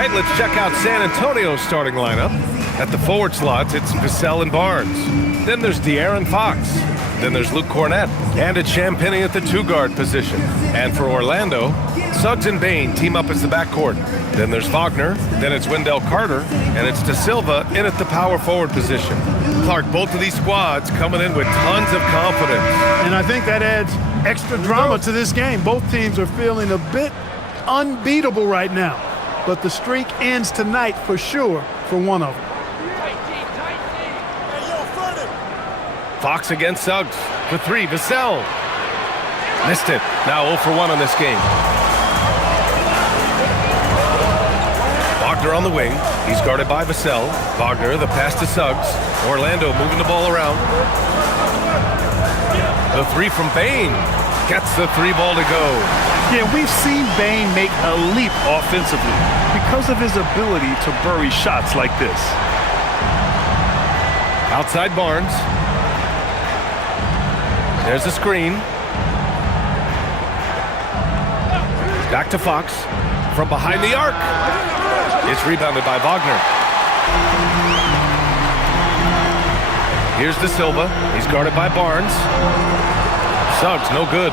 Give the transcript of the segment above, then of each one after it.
right, let's check out San Antonio's starting lineup. At the forward slots, it's Vassell and Barnes. Then there's De'Aaron Fox. Then there's Luke Cornett. And it's Champagnie at the two-guard position. And for Orlando, Suggs and Bane team up as the backcourt. Then there's Wagner. Then it's Wendell Carter. And it's De Silva in at the power forward position. Clark, both of these squads coming in with tons of confidence. And I think that adds extra drama to this game. Both teams are feeling a bit unbeatable right now. But the streak ends tonight for sure for one of them. Fox against Suggs for three. Vassell missed it. Now 0 for 1 on this game. Wagner on the wing. He's guarded by Vassell. Wagner, the pass to Suggs. Orlando moving the ball around. The three from Bane. Gets the three ball to go. Yeah, we've seen Bane make a leap offensively because of his ability to bury shots like this. Outside Barnes. There's the screen. Back to Fox. From behind the arc. It's rebounded by Wagner. Here's De Silva. He's guarded by Barnes. Suggs, no good.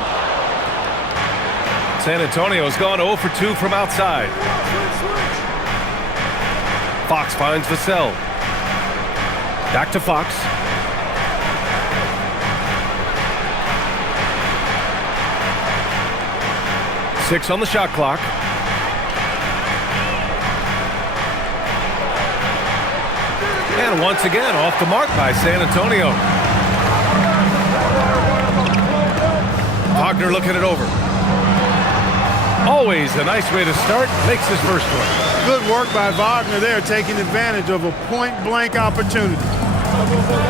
San Antonio's gone 0 for 2 from outside. Fox finds Vassell. Back to Fox. Six on the shot clock. And once again, off the mark by San Antonio. Wagner looking it over. Always a nice way to start. Makes his first one. Good work by Wagner there, taking advantage of a point-blank opportunity.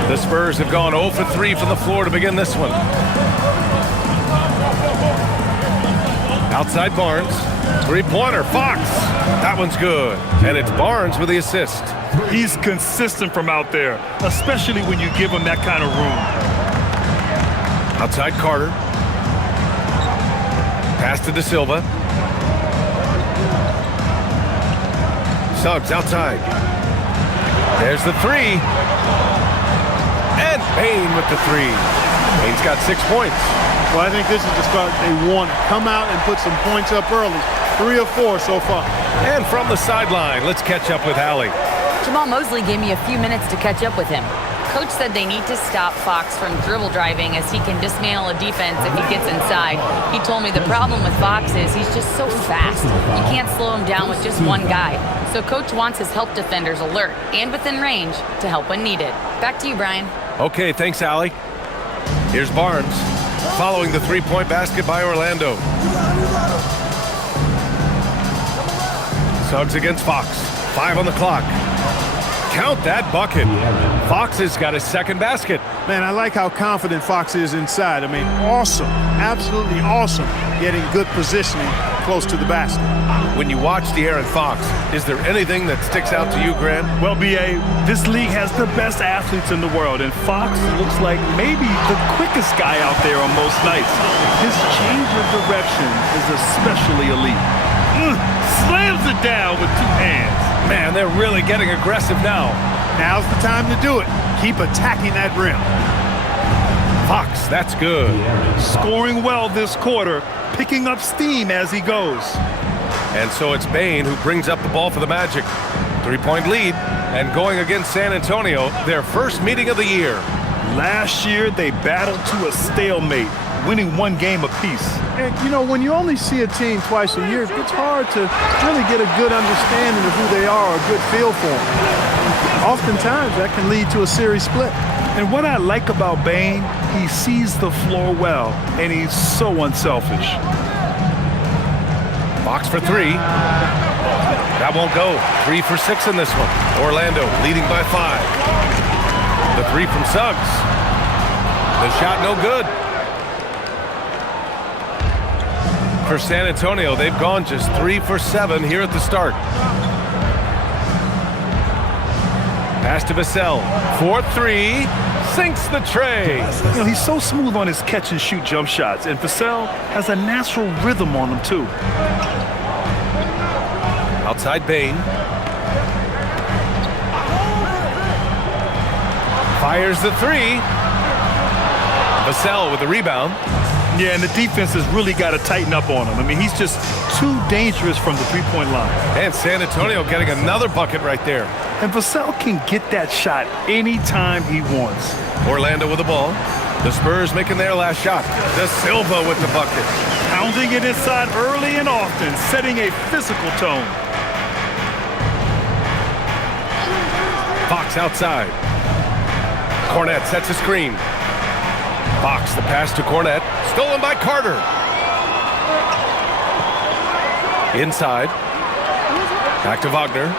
The Spurs have gone 0 for 3 from the floor to begin this one. Outside Barnes. Three-pointer. Fox. That one's good. And it's Barnes with the assist. He's consistent from out there, especially when you give him that kind of room. Outside Carter. Pass to De Silva. Suggs outside. There's the three. And Bane with the three. Bane's got 6 points. Well, I think this is the start they want. Come out and put some points up early. 3 of 4 so far. And from the sideline, let's catch up with Allie. Jamal Mosley gave me a few minutes to catch up with him. Coach said they need to stop Fox from dribble driving as he can dismantle a defense if he gets inside. He told me the problem with Fox is he's just so fast. You can't slow him down with just one guy. So Coach wants his help defenders alert and within range to help when needed. Back to you, Brian. Okay, thanks, Allie. Here's Barnes following the three-point basket by Orlando. Suggs against Fox. 5 on the clock. Count that bucket. Fox has got his second basket. Man, I like how confident Fox is inside. I mean, awesome. Absolutely awesome. Getting good positioning close to the basket. When you watch De'Aaron Fox, is there anything that sticks out to you, Grant? Well, B.A., this league has the best athletes in the world, and Fox looks like maybe the quickest guy out there on most nights. His change of direction is especially elite. Slams it down with 2 hands. Man, they're really getting aggressive now. Now's the time to do it. Keep attacking that rim. Fox, that's good. Scoring well this quarter, picking up steam as he goes. And so it's Bane who brings up the ball for the Magic. 3-point lead, and going against San Antonio, their first meeting of the year. Last year, they battled to a stalemate, winning 1 game apiece. And, you know, when you only see a team twice a year, it's hard to really get a good understanding of who they are, a good feel for them. Oftentimes, that can lead to a series split. And what I like about Bane, he sees the floor well, and he's so unselfish. Fox for 3. That won't go. 3 for 6 in this one. Orlando leading by 5. The 3 from Suggs. The shot no good. For San Antonio, they've gone just 3 for 7 here at the start. Pass to Vassell. 4-3. Sinks the tray. You know, he's so smooth on his catch-and-shoot jump shots, and Vassell has a natural rhythm on him, too. Outside Bain. Fires the three. Vassell with the rebound. Yeah, and the defense has really got to tighten up on him. I mean, he's just too dangerous from the three-point line. And San Antonio getting another bucket right there. And Vassell can get that shot anytime he wants. Orlando with the ball. The Spurs making their last shot. De Silva with the bucket. Pounding it inside early and often, setting a physical tone. Fox outside. Cornette sets a screen. Fox, the pass to Cornette. Stolen by Carter. Inside. Back to Wagner.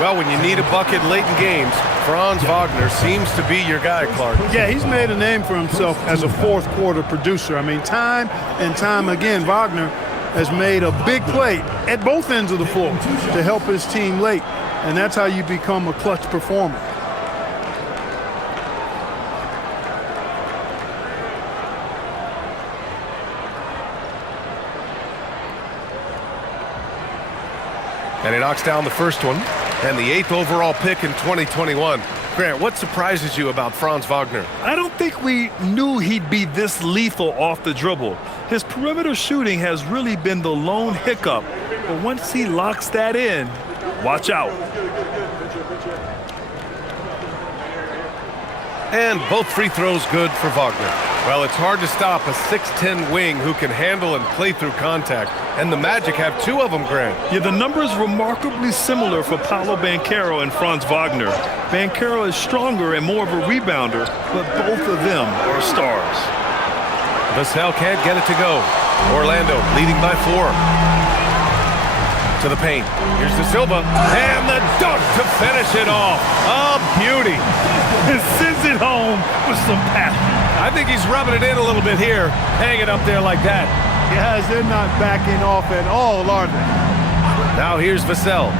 Well, when you need a bucket late in games, Franz Wagner seems to be your guy, Clark. Yeah, he's made a name for himself as a fourth quarter producer. I mean, time and time again, Wagner has made a big play at both ends of the floor to help his team late. And that's how you become a clutch performer. And he knocks down the first one. And the 8th overall pick in 2021. Grant, what surprises you about Franz Wagner? I don't think we knew he'd be this lethal off the dribble. His perimeter shooting has really been the lone hiccup. But once he locks that in, watch out. And both free throws good for Wagner. Well, it's hard to stop a 6'10 wing who can handle and play through contact. And the Magic have 2 of them, Grant. Yeah, the numbers remarkably similar for Paolo Banchero and Franz Wagner. Banchero is stronger and more of a rebounder, but both of them are stars. Vassell can't get it to go. Orlando leading by 4. To the paint. Here's De Silva. And the dunk to finish it off. A beauty. And sends it home with some passion. I think he's rubbing it in a little bit here. Hang it up there like that. Guys, they're not backing off at all, are they? Now here's Vassell.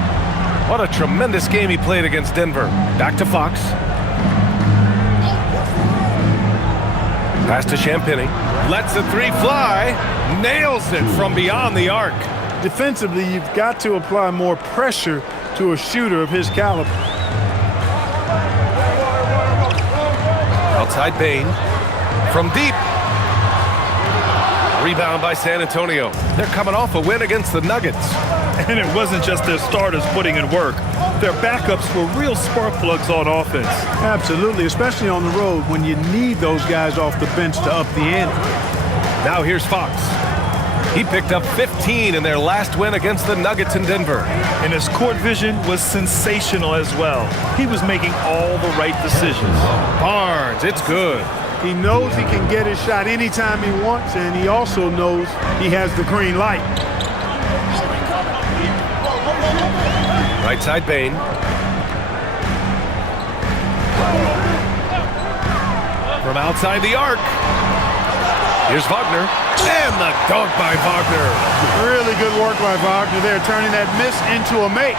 What a tremendous game he played against Denver. Back to Fox. Pass to Champagny. Lets the three fly. Nails it from beyond the arc. Defensively, you've got to apply more pressure to a shooter of his caliber. Outside Bain. From deep. Rebound by San Antonio. They're coming off a win against the Nuggets. And it wasn't just their starters putting in work. Their backups were real spark plugs on offense. Absolutely, especially on the road when you need those guys off the bench to up the ante. Now here's Fox. He picked up 15 in their last win against the Nuggets in Denver. And his court vision was sensational as well. He was making all the right decisions. Barnes, it's good. He knows he can get his shot anytime he wants, and he also knows he has the green light. Right side Bain. From outside the arc. Here's Wagner. And the dunk by Wagner. Really good work by Wagner there, turning that miss into a make.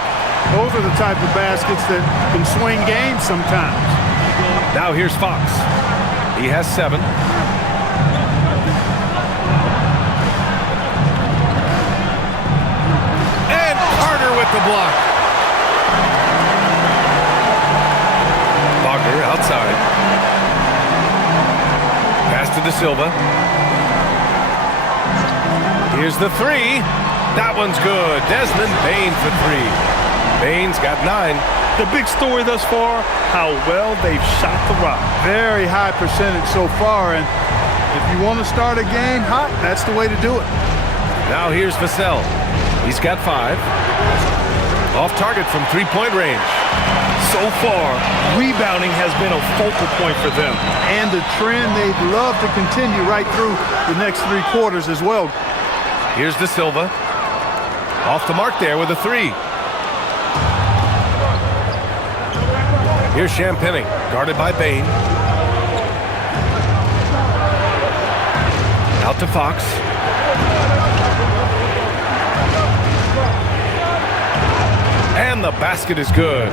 Those are the type of baskets that can swing games sometimes. Now here's Fox. He has 7. And Carter with the block. Wagner outside. Pass to De Silva. Here's the 3. That one's good. Desmond Bane for 3. Bane's got 9. The big story thus far, how well they've shot the rock. Very high percentage so far, and if you want to start a game hot, that's the way to do it. Now here's Vassell. He's got 5. Off target from 3-point range. So far, rebounding has been a focal point for them. And the trend they'd love to continue right through the next 3 quarters as well. Here's De Silva. Off the mark there with a 3. Here's Champagny, guarded by Bain. Out to Fox. And the basket is good.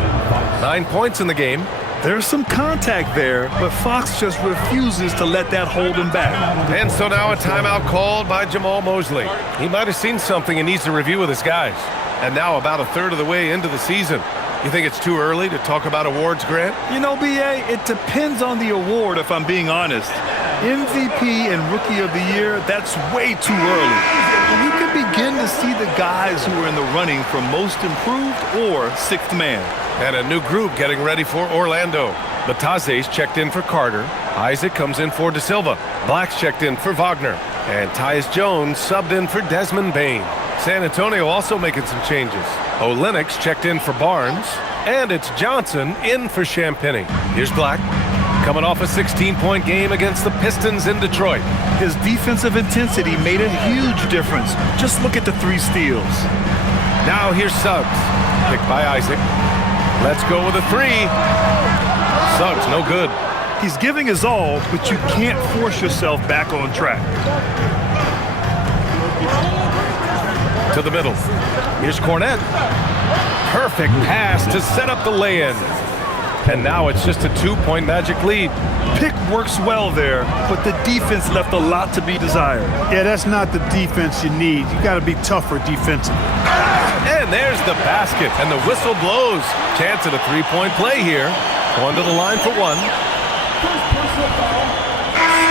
9 points in the game. There's some contact there, but Fox just refuses to let that hold him back. And so now a timeout called by Jamal Mosley. He might have seen something and needs to review with his guys. and now about a third of the way into the season. You think it's too early to talk about awards, Grant? You know, B.A., it depends on the award, if I'm being honest. MVP and Rookie of the Year, that's way too early. And you can begin to see the guys who are in the running for Most Improved or Sixth Man. And a new group getting ready for Orlando. Bataze's checked in for Carter. Isaac comes in for De Silva. Black's checked in for Wagner. And Tyus Jones subbed in for Desmond Bane. San Antonio also making some changes. Olynyk's checked in for Barnes. And it's Johnson in for Champagnie. Here's Black, coming off a 16-point game against the Pistons in Detroit. His defensive intensity made a huge difference. Just look at the 3 steals. Now here's Suggs, picked by Isaac. Let's go with a 3. Suggs, no good. He's giving his all, but you can't force yourself back on track. To the middle. Here's Cornette. Perfect pass to set up the lay-in. And now it's just a 2-point Magic lead. Pick works well there, but the defense left a lot to be desired. Yeah, that's not the defense you need. You got to be tougher defensively. And there's the basket, and the whistle blows. Chance at a 3-point play here. Going to the line for 1.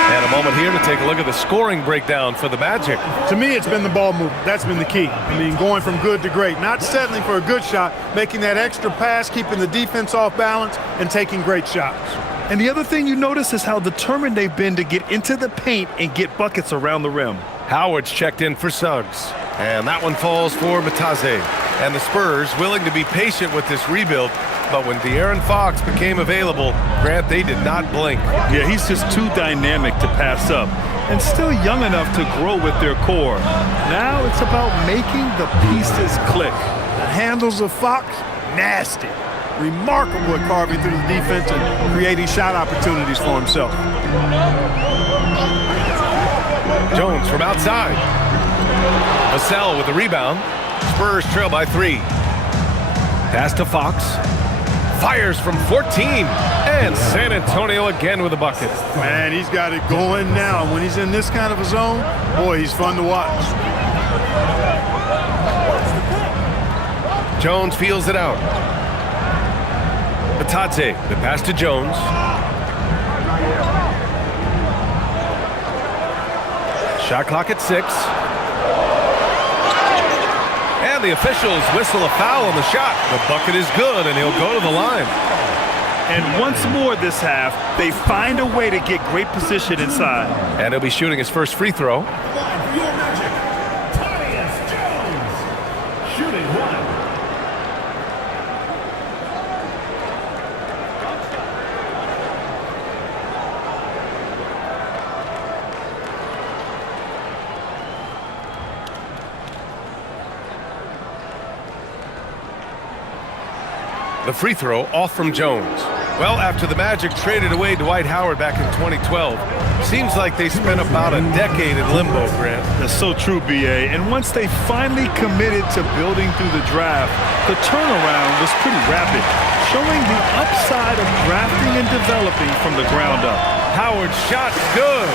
And a moment here to take a look at the scoring breakdown for the Magic. To me, it's been the ball movement. That's been the key. I mean, going from good to great. Not settling for a good shot, making that extra pass, keeping the defense off balance, and taking great shots. And the other thing you notice is how determined they've been to get into the paint and get buckets around the rim. Howard's checked in for Suggs. And that one falls for Bataze. And the Spurs willing to be patient with this rebuild. But when De'Aaron Fox became available, Grant, they did not blink. Yeah, he's just too dynamic to pass up. And still young enough to grow with their core. Now it's about making the pieces click. The handles of Fox, nasty. Remarkable at carving through the defense and creating shot opportunities for himself. Jones from outside. Vassell with the rebound. Spurs trail by 3. Pass to Fox. Fires from 14. And San Antonio again with a bucket. Man, he's got it going now. When he's in this kind of a zone, boy, he's fun to watch. Jones feels it out. Bataze, the pass to Jones. Shot clock at 6. And the officials whistle a foul on the shot. The bucket is good, and he'll go to the line. And once more this half, they find a way to get great position inside. And he'll be shooting his first free throw. The free throw off from Jones. Well, after the Magic traded away Dwight Howard back in 2012, seems like they spent about a decade in limbo, Grant. That's so true, B.A. And once they finally committed to building through the draft, the turnaround was pretty rapid, showing the upside of drafting and developing from the ground up. Howard's shot's good.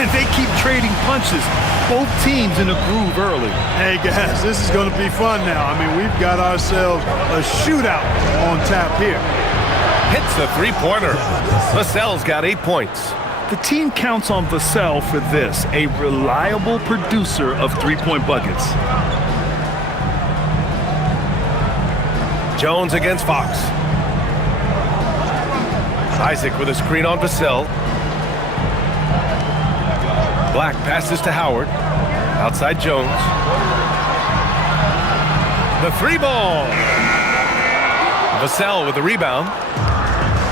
And they keep trading punches. Both teams in a groove early. Hey, guys, this is going to be fun now. I mean, we've got ourselves a shootout on tap here. Hits the three-pointer. Vassell's got 8 points. The team counts on Vassell for this, a reliable producer of three-point buckets. Jones against Fox. Isaac with a screen on Vassell. Black passes to Howard. Outside Jones. The 3-ball. Vassell with the rebound.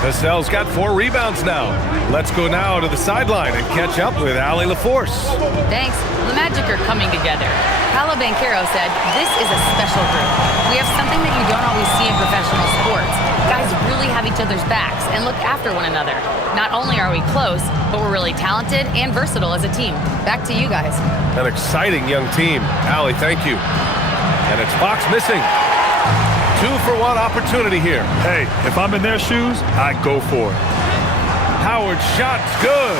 Vassell's got 4 rebounds now. Let's go now to the sideline and catch up with Allie LaForce. Thanks. The Magic are coming together. Paolo Banchero said, "This is a special group. We have something that you don't always see in professional sports. Guys really have each other's backs and look after one another. Not only are we close, but we're really talented and versatile as a team." Back to you guys. An exciting young team. Allie, thank you. And it's Fox missing. 2-for-1 opportunity here. Hey, if I'm in their shoes, I'd go for it. Howard's shot's good.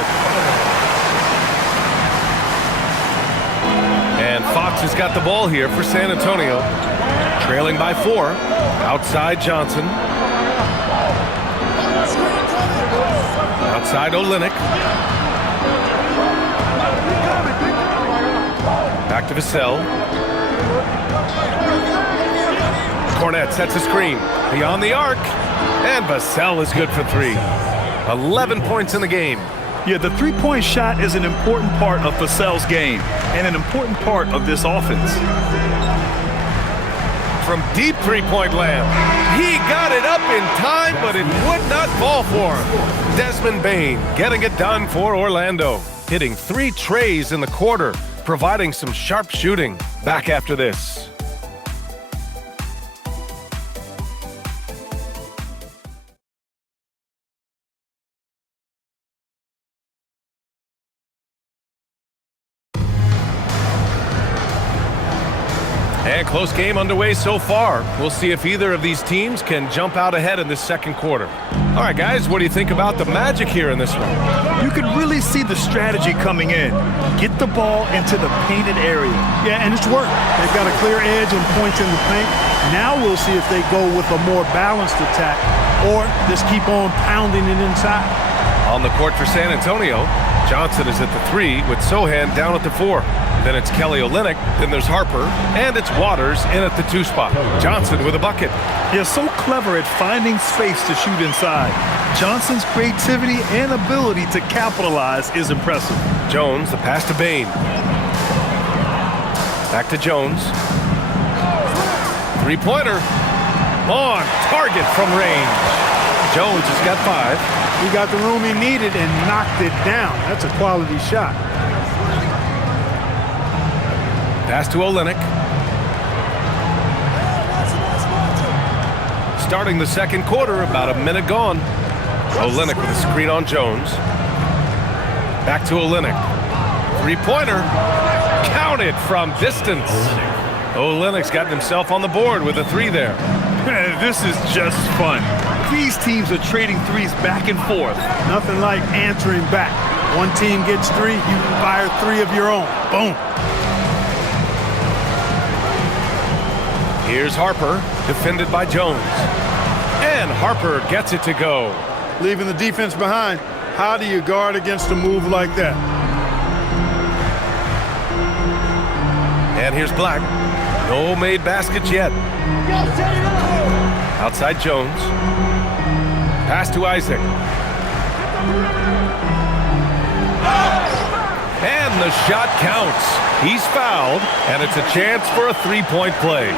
And Fox has got the ball here for San Antonio. Trailing by 4. Outside Johnson. Outside Olynyk. Back to Vassell. Cornet sets a screen. Beyond the arc. And Vassell is good for 3. 11 points in the game. Yeah, the three-point shot is an important part of Vassell's game and an important part of this offense. From deep three-point land. He got it up in time, but it would not fall for him. Desmond Bane getting it done for Orlando. Hitting 3 trays in the quarter, providing some sharp shooting. Back after this. And close game underway so far. We'll see if either of these teams can jump out ahead in this second quarter. All right, guys, what do you think about the Magic here in this one? You can really see the strategy coming in. Get the ball into the painted area. Yeah, and it's worked. They've got a clear edge and points in the paint. Now we'll see if they go with a more balanced attack or just keep on pounding it inside. On the court for San Antonio, Johnson is at the 3 with Sohan down at the 4. Then it's Kelly Olynyk, then there's Harper, and it's Waters in at the 2 spot. Johnson with a bucket. They're so clever at finding space to shoot inside. Johnson's creativity and ability to capitalize is impressive. Jones, the pass to Bane. Back to Jones. Three-pointer. On target from range. Jones has got 5. He got the room he needed and knocked it down. That's a quality shot. Pass to Olynyk. Starting the second quarter, about a minute gone. Olynyk with a screen on Jones. Back to Olynyk. Three-pointer. Counted from distance. Olynyk's gotten himself on the board with a 3 there. This is just fun. These teams are trading threes back and forth. Nothing like answering back. One team gets 3, you fire 3 of your own. Boom. Here's Harper, defended by Jones. And Harper gets it to go. Leaving the defense behind. How do you guard against a move like that? And here's Black. No made baskets yet. Outside Jones. Pass to Isaac. And the shot counts. He's fouled, and it's a chance for a 3-point play.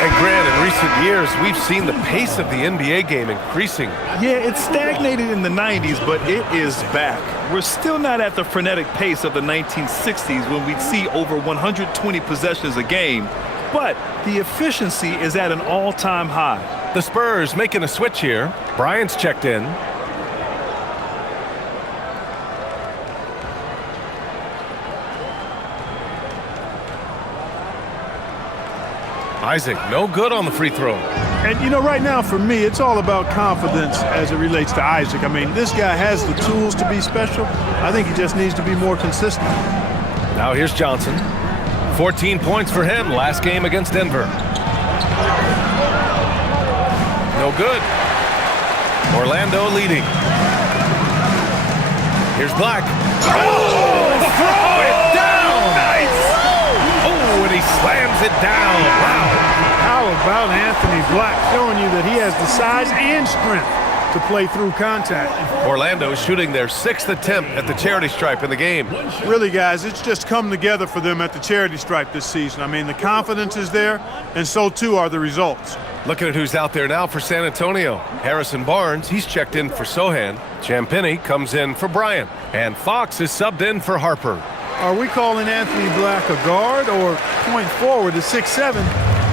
And Grant, in recent years, we've seen the pace of the NBA game increasing. Yeah, it stagnated in the 90s, but it is back. We're still not at the frenetic pace of the 1960s when we'd see over 120 possessions a game, but the efficiency is at an all-time high. The Spurs making a switch here. Bryant's checked in. Isaac, no good on the free throw. And, you know, right now for me, it's all about confidence as it relates to Isaac. I mean, this guy has the tools to be special. I think he just needs to be more consistent. Now here's Johnson. 14 points for him last game against Denver. No good. Orlando leading. Here's Black. Oh, throw it down! Nice! Oh, and he slams it down. Wow. How about Anthony Black showing you that he has the size and strength to play through contact? Orlando shooting their 6th attempt at the charity stripe in the game. Really, guys, it's just come together for them at the charity stripe this season. I mean, the confidence is there, and so too are the results. Looking at who's out there now for San Antonio. Harrison Barnes, he's checked in for Sohan. Champagnie comes in for Bryant. And Fox is subbed in for Harper. Are we calling Anthony Black a guard or point forward at 6'7"?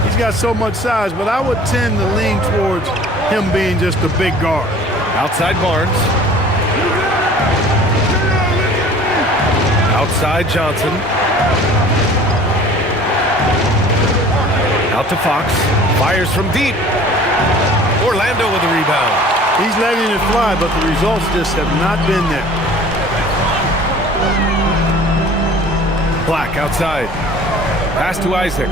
He's got so much size, but I would tend to lean towards him being just a big guard. Outside Barnes. Outside Johnson. Out to Fox. Fires from deep. Orlando with a rebound. He's letting it fly, but the results just have not been there. Black outside. Pass to Isaac.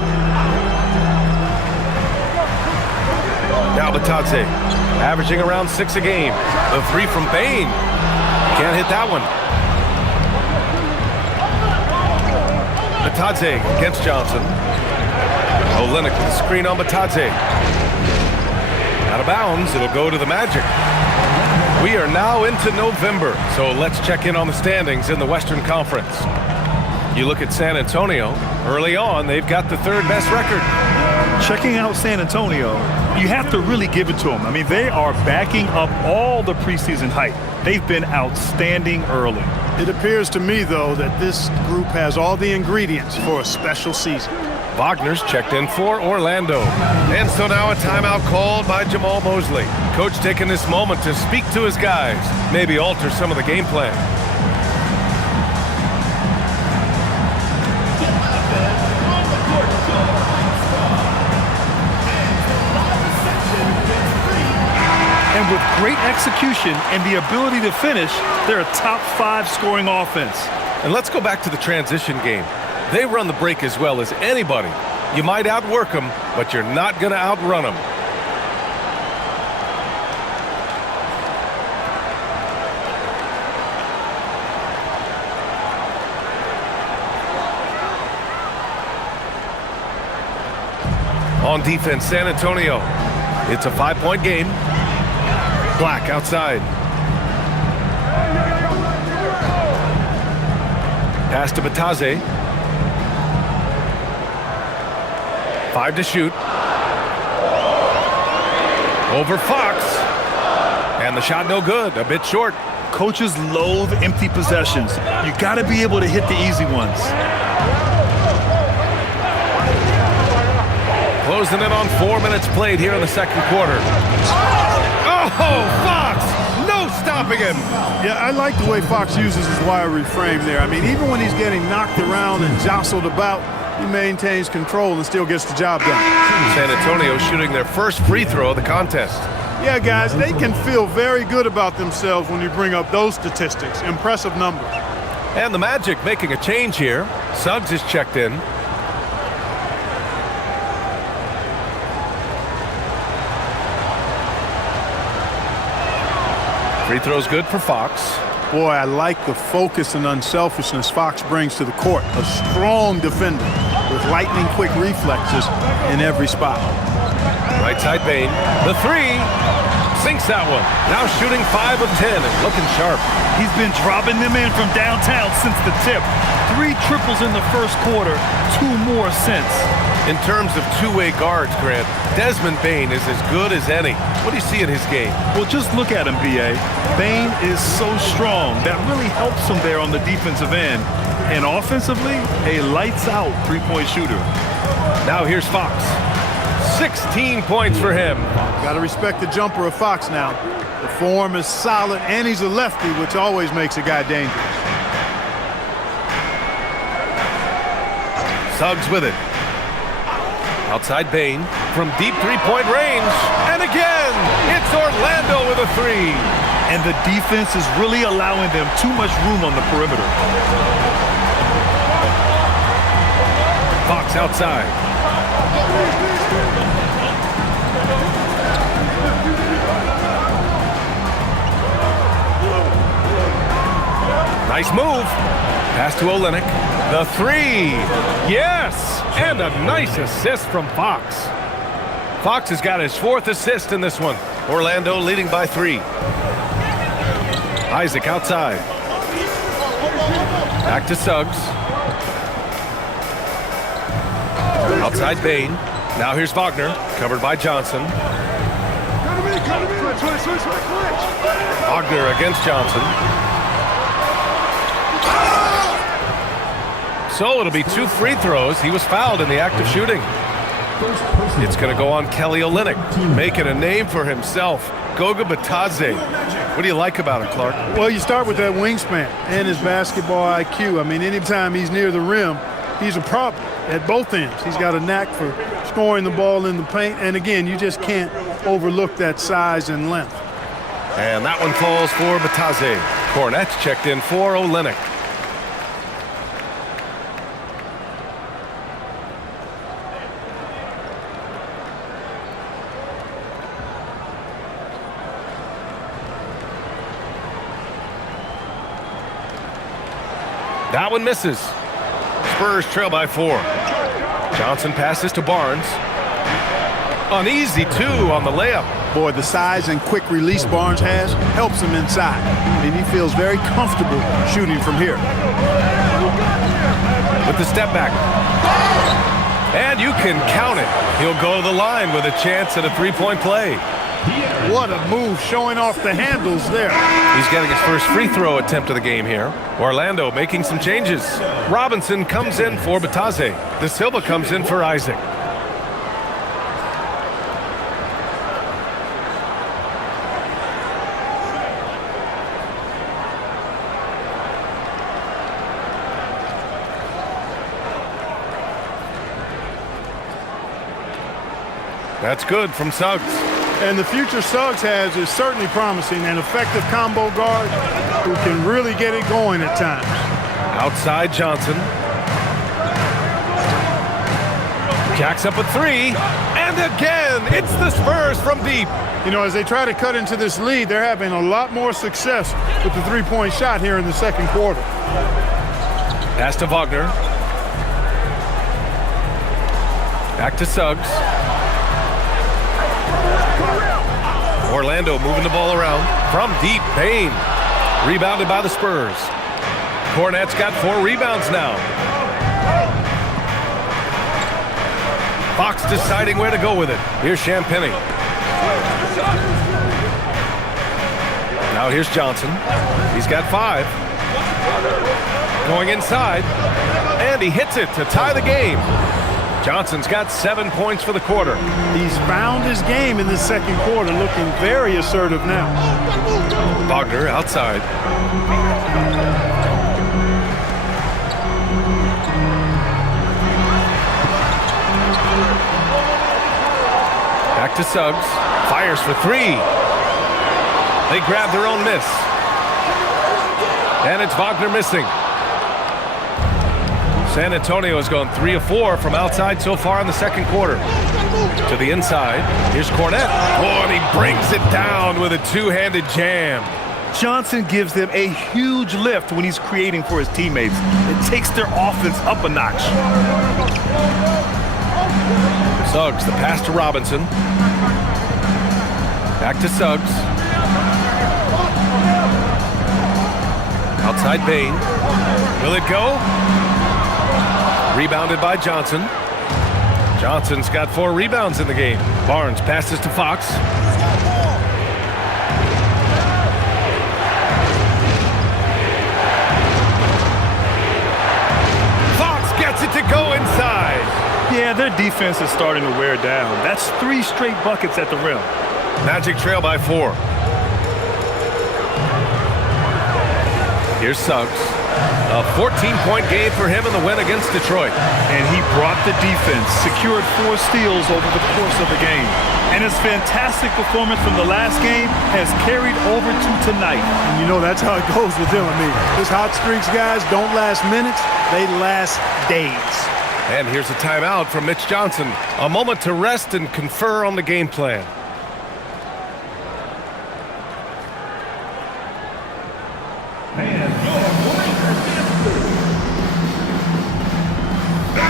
Now Batadze, averaging around 6 a game. The three from Bane. Can't hit that one. Batadze against Johnson. Olynyk with a screen on Batadze. Out of bounds, it'll go to the Magic. We are now into November, so let's check in on the standings in the Western Conference. You look at San Antonio. Early on, they've got the third best record. Checking out San Antonio, you have to really give it to them. I mean, they are backing up all the preseason hype. They've been outstanding early. It appears to me, though, that this group has all the ingredients for a special season. Wagner's checked in for Orlando. And so now a timeout called by Jamal Mosley. Coach taking this moment to speak to his guys, maybe alter some of the game plan. And with great execution and the ability to finish, they're a top 5 scoring offense. And let's go back to the transition game. They run the break as well as anybody. You might outwork them, but you're not going to outrun them. On defense, San Antonio. It's a 5-point game. Black outside. Pass to Batadze. 5 to shoot. Over Fox. And the shot no good. A bit short. Coaches loathe empty possessions. You got to be able to hit the easy ones. Closing in on 4 minutes played here in the second quarter. Oh, Fox! No stopping him! Yeah, I like the way Fox uses his wiry frame there. I mean, even when he's getting knocked around and jostled about, he maintains control and still gets the job done. San Antonio shooting their first free throw of the contest. Yeah, guys, they can feel very good about themselves when you bring up those statistics. Impressive numbers. And the Magic making a change here. Suggs is checked in. Free throw's good for Fox. Boy, I like the focus and unselfishness Fox brings to the court. A strong defender with lightning-quick reflexes in every spot. Right side Bane. The three. Sinks that one. Now shooting 5 of 10 and looking sharp. He's been dropping them in from downtown since the tip. 3 triples in the first quarter, 2 more since. In terms of two-way guards, Grant, Desmond Bane is as good as any. What do you see in his game? Well, just look at him, B.A. Bane is so strong. That really helps him there on the defensive end. And offensively, a lights-out three-point shooter. Now here's Fox. 16 points for him. Got to respect the jumper of Fox now. The form is solid, and he's a lefty, which always makes a guy dangerous. Suggs with it. Outside Bane from deep three-point range. And again, it's Orlando with a three. And the defense is really allowing them too much room on the perimeter. Fox outside. Nice move. Pass to Olynyk. The three. Yes! And a nice assist from Fox. Fox has got his 4th assist in this one. Orlando leading by 3. Isaac outside. Back to Suggs. Outside Bane. Now here's Wagner. Covered by Johnson. Wagner against Johnson. So it'll be 2 free throws. He was fouled in the act of shooting. It's going to go on Kelly Olynyk, making a name for himself. Goga Batadze. What do you like about it, Clark? Well, you start with that wingspan and his basketball IQ. I mean, anytime he's near the rim, he's a problem at both ends. He's got a knack for scoring the ball in the paint. And again, you just can't overlook that size and length. And that one falls for Batadze. Hornets checked in for Olynyk. That one misses. Spurs trail by 4. Johnson passes to Barnes. An easy 2 on the layup. Boy, the size and quick release Barnes has helps him inside. And he feels very comfortable shooting from here. With the step back. And you can count it. He'll go to the line with a chance at a three-point play. What a move, showing off the handles there. He's getting his first free throw attempt of the game here. Orlando making some changes. Robinson comes in for Bataze. De Silva comes in for Isaac. That's good from Suggs. And the future Suggs has is certainly promising, an effective combo guard who can really get it going at times. Outside Johnson. Jacks up a 3. And again, it's the Spurs from deep. You know, as they try to cut into this lead, they're having a lot more success with the three-point shot here in the second quarter. Pass to Wagner. Back to Suggs. Orlando moving the ball around. From deep, Payne. Rebounded by the Spurs. Cornette's got 4 rebounds now. Fox deciding where to go with it. Here's Champagnie. Now here's Johnson. He's got 5. Going inside. And he hits it to tie the game. Johnson's got 7 points for the quarter. He's found his game in the second quarter, looking very assertive now. Wagner outside. Back to Suggs. Fires for 3. They grab their own miss. And it's Wagner missing. San Antonio has gone 3 of 4 from outside so far in the second quarter. To the inside. Here's Cornette. Oh, and he brings it down with a two-handed jam. Johnson gives them a huge lift when he's creating for his teammates. It takes their offense up a notch. Suggs, the pass to Robinson. Back to Suggs. Outside Payne. Will it go? Rebounded by Johnson. Johnson's got 4 rebounds in the game. Barnes passes to Fox. Fox gets it to go inside. Yeah, their defense is starting to wear down. That's 3 straight buckets at the rim. Magic trail by 4. Here's Suggs. A 14-point game for him in the win against Detroit. And he brought the defense, secured 4 steals over the course of the game. And his fantastic performance from the last game has carried over to tonight. And you know, that's how it goes with him. I mean, his hot streaks, guys, don't last minutes. They last days. And here's a timeout from Mitch Johnson. A moment to rest and confer on the game plan.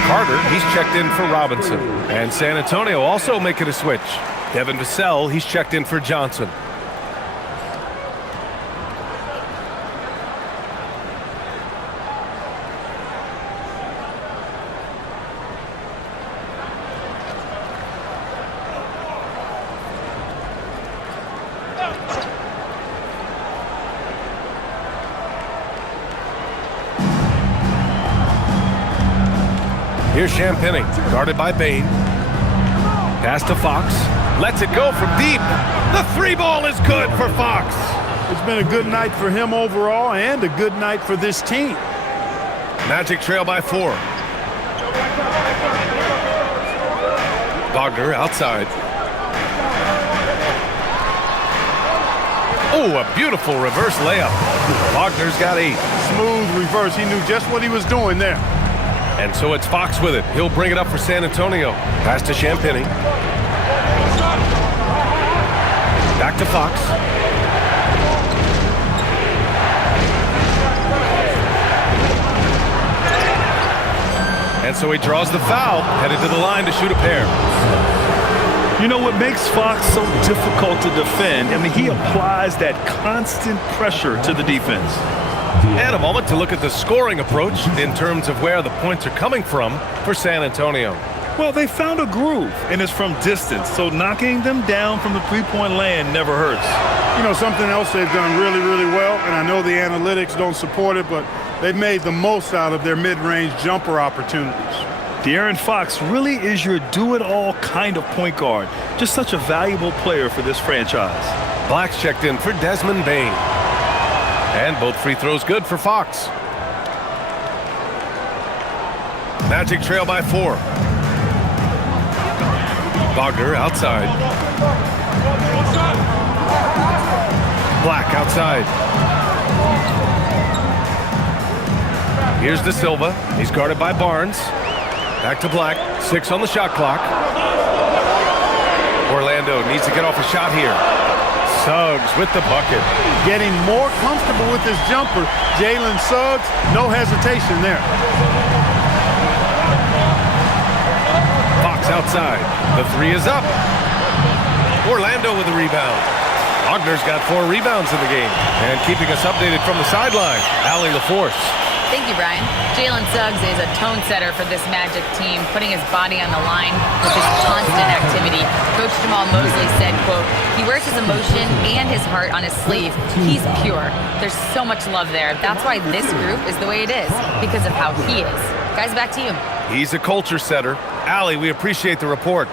Carter, he's checked in for Robinson. And San Antonio also making a switch. Devin Vassell, he's checked in for Johnson. Here's Champagnie, guarded by Payne. Pass to Fox. Lets it go from deep. The 3-ball is good for Fox. It's been a good night for him overall and a good night for this team. Magic trail by 4. Wagner outside. Oh, a beautiful reverse layup. Wagner's got 8. Smooth reverse. He knew just what he was doing there. And so it's Fox with it. He'll bring it up for San Antonio. Pass to Champagnie. Back to Fox. And so he draws the foul, headed to the line to shoot a pair. You know what makes Fox so difficult to defend? I mean, he applies that constant pressure to the defense. And a moment to look at the scoring approach in terms of where the points are coming from for San Antonio. Well, they found a groove, and it's from distance, so knocking them down from the three-point land never hurts. You know, something else they've done really, really well, and I know the analytics don't support it, but they've made the most out of their mid-range jumper opportunities. De'Aaron Fox really is your do-it-all kind of point guard. Just such a valuable player for this franchise. Black's checked in for Desmond Bane. And both free throws good for Fox. Magic trail by 4. Wagner outside. Black outside. Here's De Silva. He's guarded by Barnes. Back to Black. 6 on the shot clock. Orlando needs to get off a shot here. Suggs with the bucket. Getting more comfortable with his jumper. Jalen Suggs, no hesitation there. Fox outside. The 3 is up. Orlando with the rebound. Wagner's got 4 rebounds in the game. And keeping us updated from the sideline, Allie LaForce. Thank you, Brian. Jalen Suggs is a tone setter for this Magic team, putting his body on the line with his constant activity. Coach Jamal Mosley said, quote, he wears his emotion and his heart on his sleeve. He's pure. There's so much love there. That's why this group is the way it is, because of how he is. Guys, back to you. He's a culture setter. Allie, we appreciate the report.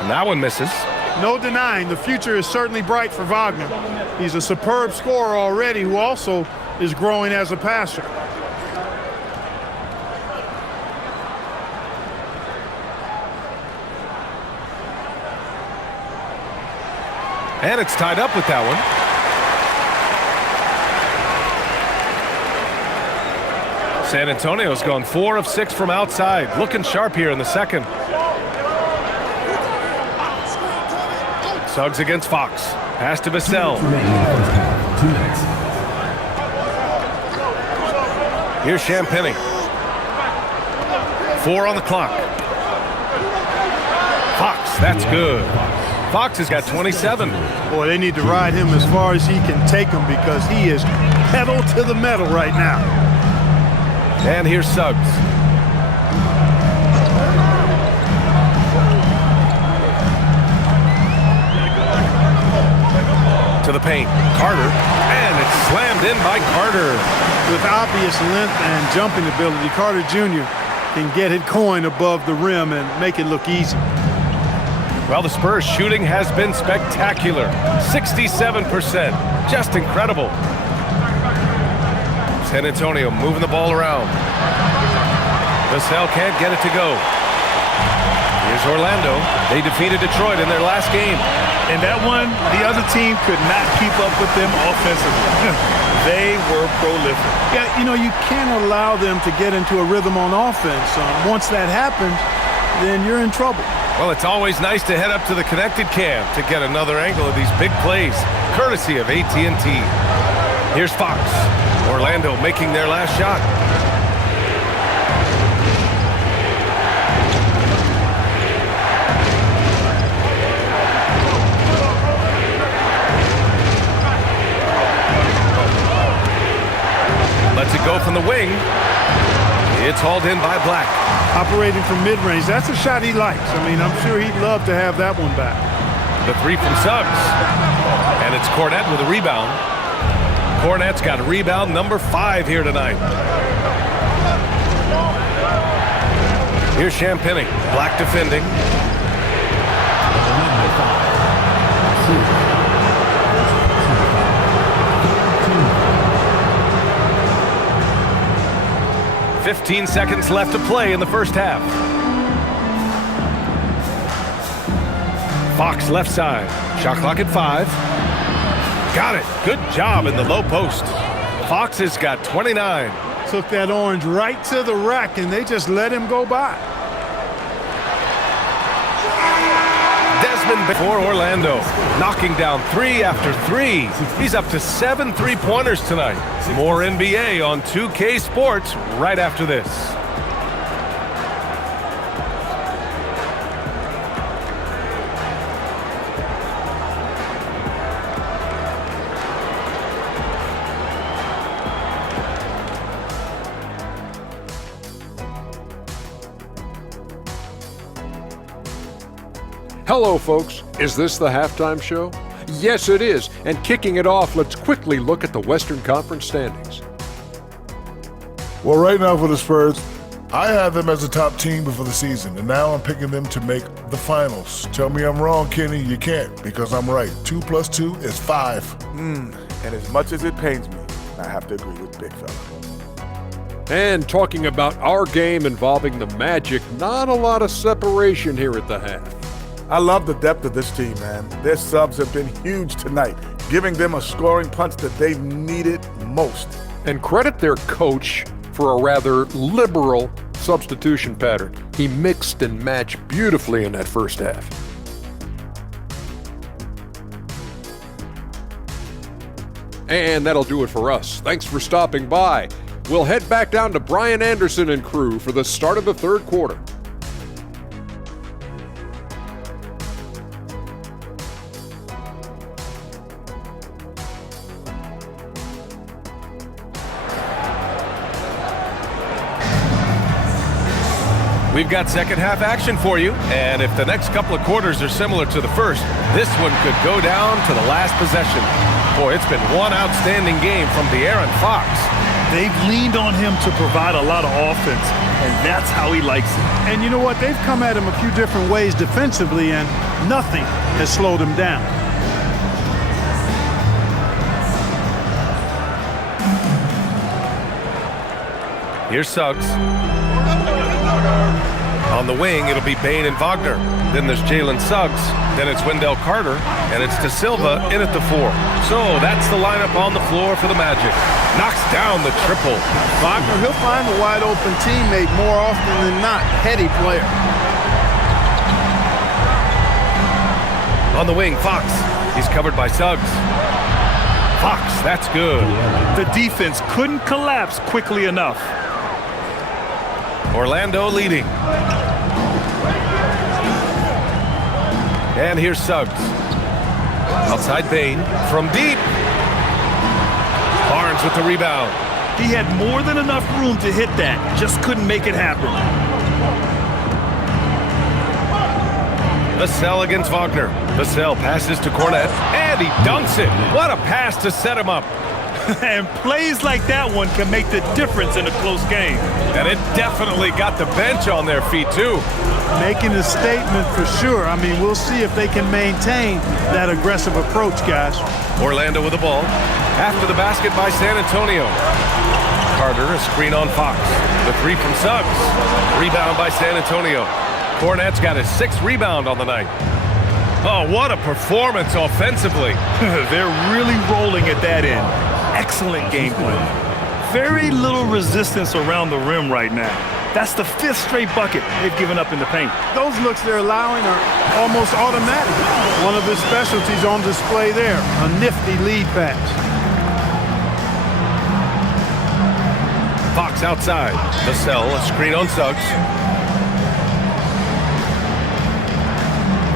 And that one misses. No denying the future is certainly bright for Wagner. He's a superb scorer already who also is growing as a passer. And it's tied up with that one. San Antonio's gone 4 of 6 from outside. Looking sharp here in the second. Suggs against Fox. Pass to Vassell. Here's Champagny. 4 on the clock. Fox, that's good. Fox has got 27. Boy, they need to ride him as far as he can take him because he is pedal to the metal right now. And here's Suggs. To the paint. Carter. And it's slammed in by Carter. With obvious length and jumping ability, Carter Jr. can get it going above the rim and make it look easy. Well, the Spurs shooting has been spectacular. 67%. Just incredible. San Antonio moving the ball around. Vassell can't get it to go. Here's Orlando. They defeated Detroit in their last game. And that one, the other team could not keep up with them offensively. They were prolific. Yeah, you know, you can't allow them to get into a rhythm on offense. Once that happens, then you're in trouble. Well, it's always nice to head up to the connected cam to get another angle of these big plays, courtesy of AT&T. Here's Fox. Orlando making their last shot. Lets it go from the wing. It's hauled in by Black. Operating from mid-range, that's a shot he likes. I mean, I'm sure he'd love to have that one back. The 3 from Suggs. And it's Cornette with a rebound. Cornette's got rebound number 5 here tonight. Here's Champagny. Black defending. "15 seconds left to play in the first half. Fox left side. Shot clock at 5. Got it. Good job in the low post. Fox has got 29. Took that orange right to the rack, and they just let him go by. Desmond for Orlando, knocking down 3 after 3. He's up to 7 3-pointers tonight. More NBA on 2K Sports right after this. Hello, folks. Is this the halftime show? Yes, it is. And kicking it off, let's quickly look at the Western Conference standings. Well, right now for the Spurs, I had them as a top team before the season, and now I'm picking them to make the finals. Tell me I'm wrong, Kenny. You can't, because I'm right. 2 + 2 is 5. And as much as it pains me, I have to agree with Big Fella. And talking about our game involving the Magic, not a lot of separation here at the half. I love the depth of this team, man. Their subs have been huge tonight, giving them a scoring punch that they've needed most. And credit their coach for a rather liberal substitution pattern. He mixed and matched beautifully in that first half. And that'll do it for us. Thanks for stopping by. We'll head back down to Brian Anderson and crew for the start of the third quarter. We've got second half action for you, and if the next couple of quarters are similar to the first, this one could go down to the last possession. Boy, it's been one outstanding game from De'Aaron Fox. They've leaned on him to provide a lot of offense, and that's how he likes it. And you know what? They've come at him a few different ways defensively, and nothing has slowed him down. Here's Suggs. On the wing, it'll be Bane and Wagner. Then there's Jalen Suggs. Then it's Wendell Carter. And it's De Silva in at the 4. So that's the lineup on the floor for the Magic. Knocks down the triple. Wagner, he'll find a wide-open teammate more often than not. Heady player. On the wing, Fox. He's covered by Suggs. Fox, that's good. The defense couldn't collapse quickly enough. Orlando leading. And here's Suggs. Outside Bane from deep. Barnes with the rebound. He had more than enough room to hit that, just couldn't make it happen. Vassell against Wagner. Vassell passes to Cornet, and he dunks it. What a pass to set him up. And plays like that one can make the difference in a close game. And it definitely got the bench on their feet, too. Making a statement for sure. I mean, we'll see if they can maintain that aggressive approach, guys. Orlando with the ball. After the basket by San Antonio. Carter, a screen on Fox. The 3 from Suggs. Rebound by San Antonio. Cornet's got his 6th rebound on the night. Oh, what a performance offensively. They're really rolling at that end. Excellent game plan. Very little resistance around the rim right now. That's the 5th straight bucket they've given up in the paint. Those looks they're allowing are almost automatic. One of his specialties on display there. A nifty lead pass. Fox outside. Vassell, a screen on Suggs.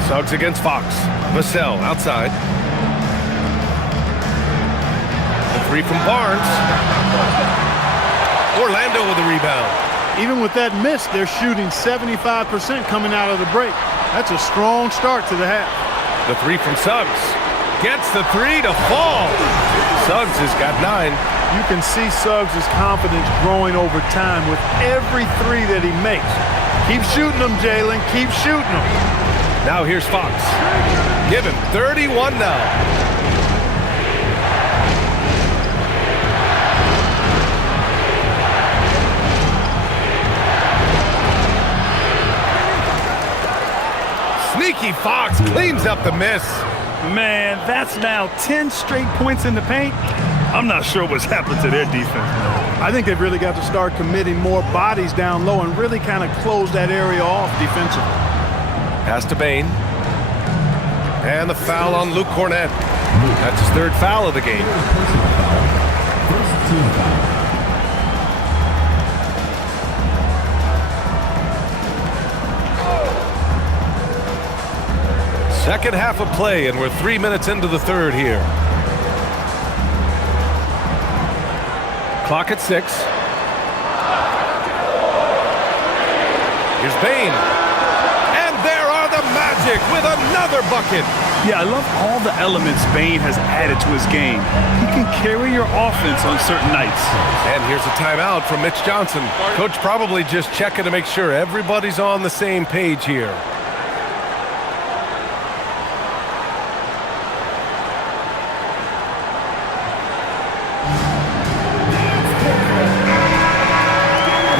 Suggs against Fox. Vassell outside. The 3 from Barnes. Orlando with the rebound. Even with that miss, they're shooting 75% coming out of the break. That's a strong start to the half. The 3 from Suggs. Gets the 3 to fall. Suggs has got 9. You can see Suggs' confidence growing over time with every 3 that he makes. Keep shooting them, Jalen. Keep shooting them. Now here's Fox. Give him 31 now. Sneaky Fox cleans up the miss. Man, that's now 10 straight points in the paint. I'm not sure what's happened to their defense. I think they've really got to start committing more bodies down low and really kind of close that area off defensively. Pass to Bane. And the foul on Luke Cornett. That's his third foul of the game. Second half of play, and we're 3 minutes into the third here. Clock at 6. Here's Bane. And there are the Magic with another bucket. Yeah, I love all the elements Bane has added to his game. He can carry your offense on certain nights. And here's a timeout from Mitch Johnson. Coach probably just checking to make sure everybody's on the same page here.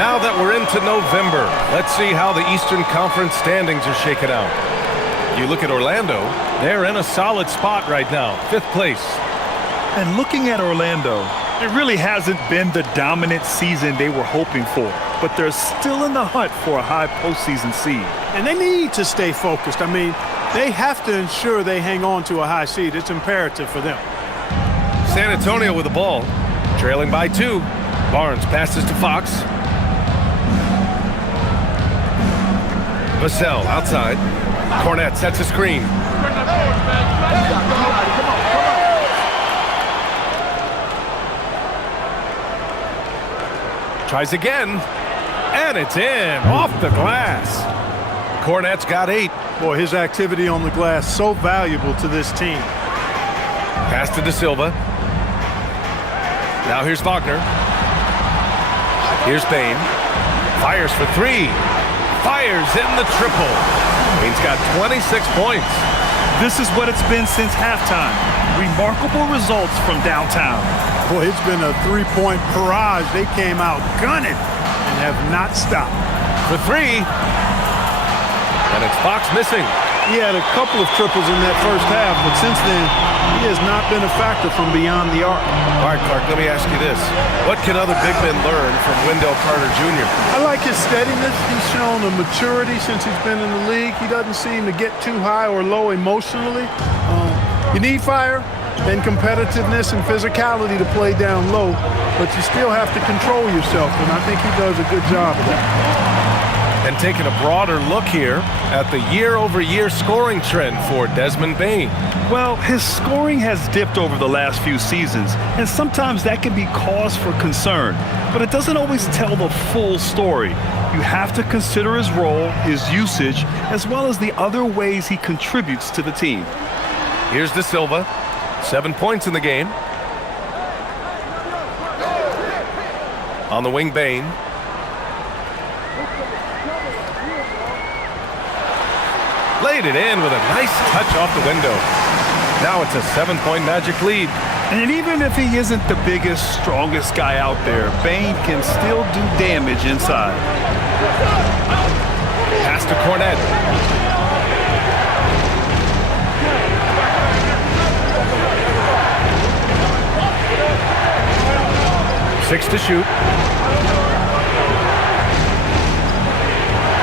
Now that we're into November, let's see how the Eastern Conference standings are shaken out. You look at Orlando, they're in a solid spot right now, 5th place. And looking at Orlando, it really hasn't been the dominant season they were hoping for, but they're still in the hunt for a high postseason seed. And they need to stay focused. I mean, they have to ensure they hang on to a high seed. It's imperative for them. San Antonio with the ball, trailing by 2. Barnes passes to Fox. Vassell outside. Cornett sets a screen. Tries again. And it's in. Off the glass. Cornett's got 8. Boy, his activity on the glass so valuable to this team. Pass to De Silva. Now here's Wagner. Here's Bane. Fires for 3. Fires in the triple. Bane's got 26 points. This is what it's been since halftime. Remarkable results from downtown. Boy, it's been a 3-point barrage. They came out gunning and have not stopped. For 3. And it's Fox missing. He had a couple of triples in that first half, but since then, he has not been a factor from beyond the arc. All right, Clark, let me ask you this. What can other big men learn from Wendell Carter Jr.? I like his steadiness. He's shown a maturity since he's been in the league. He doesn't seem to get too high or low emotionally. You need fire and competitiveness and physicality to play down low, but you still have to control yourself, and I think he does a good job of that. And taking a broader look here at the year-over-year scoring trend for Desmond Bane. Well, his scoring has dipped over the last few seasons, and sometimes that can be cause for concern, but it doesn't always tell the full story. You have to consider his role, his usage, as well as the other ways he contributes to the team. Here's De Silva, 7 points in the game. On the wing, Bane. Laid it in with a nice touch off the window. Now it's a 7-point Magic lead. And even if he isn't the biggest, strongest guy out there, Bane can still do damage inside. Pass to Cornett. Six to shoot.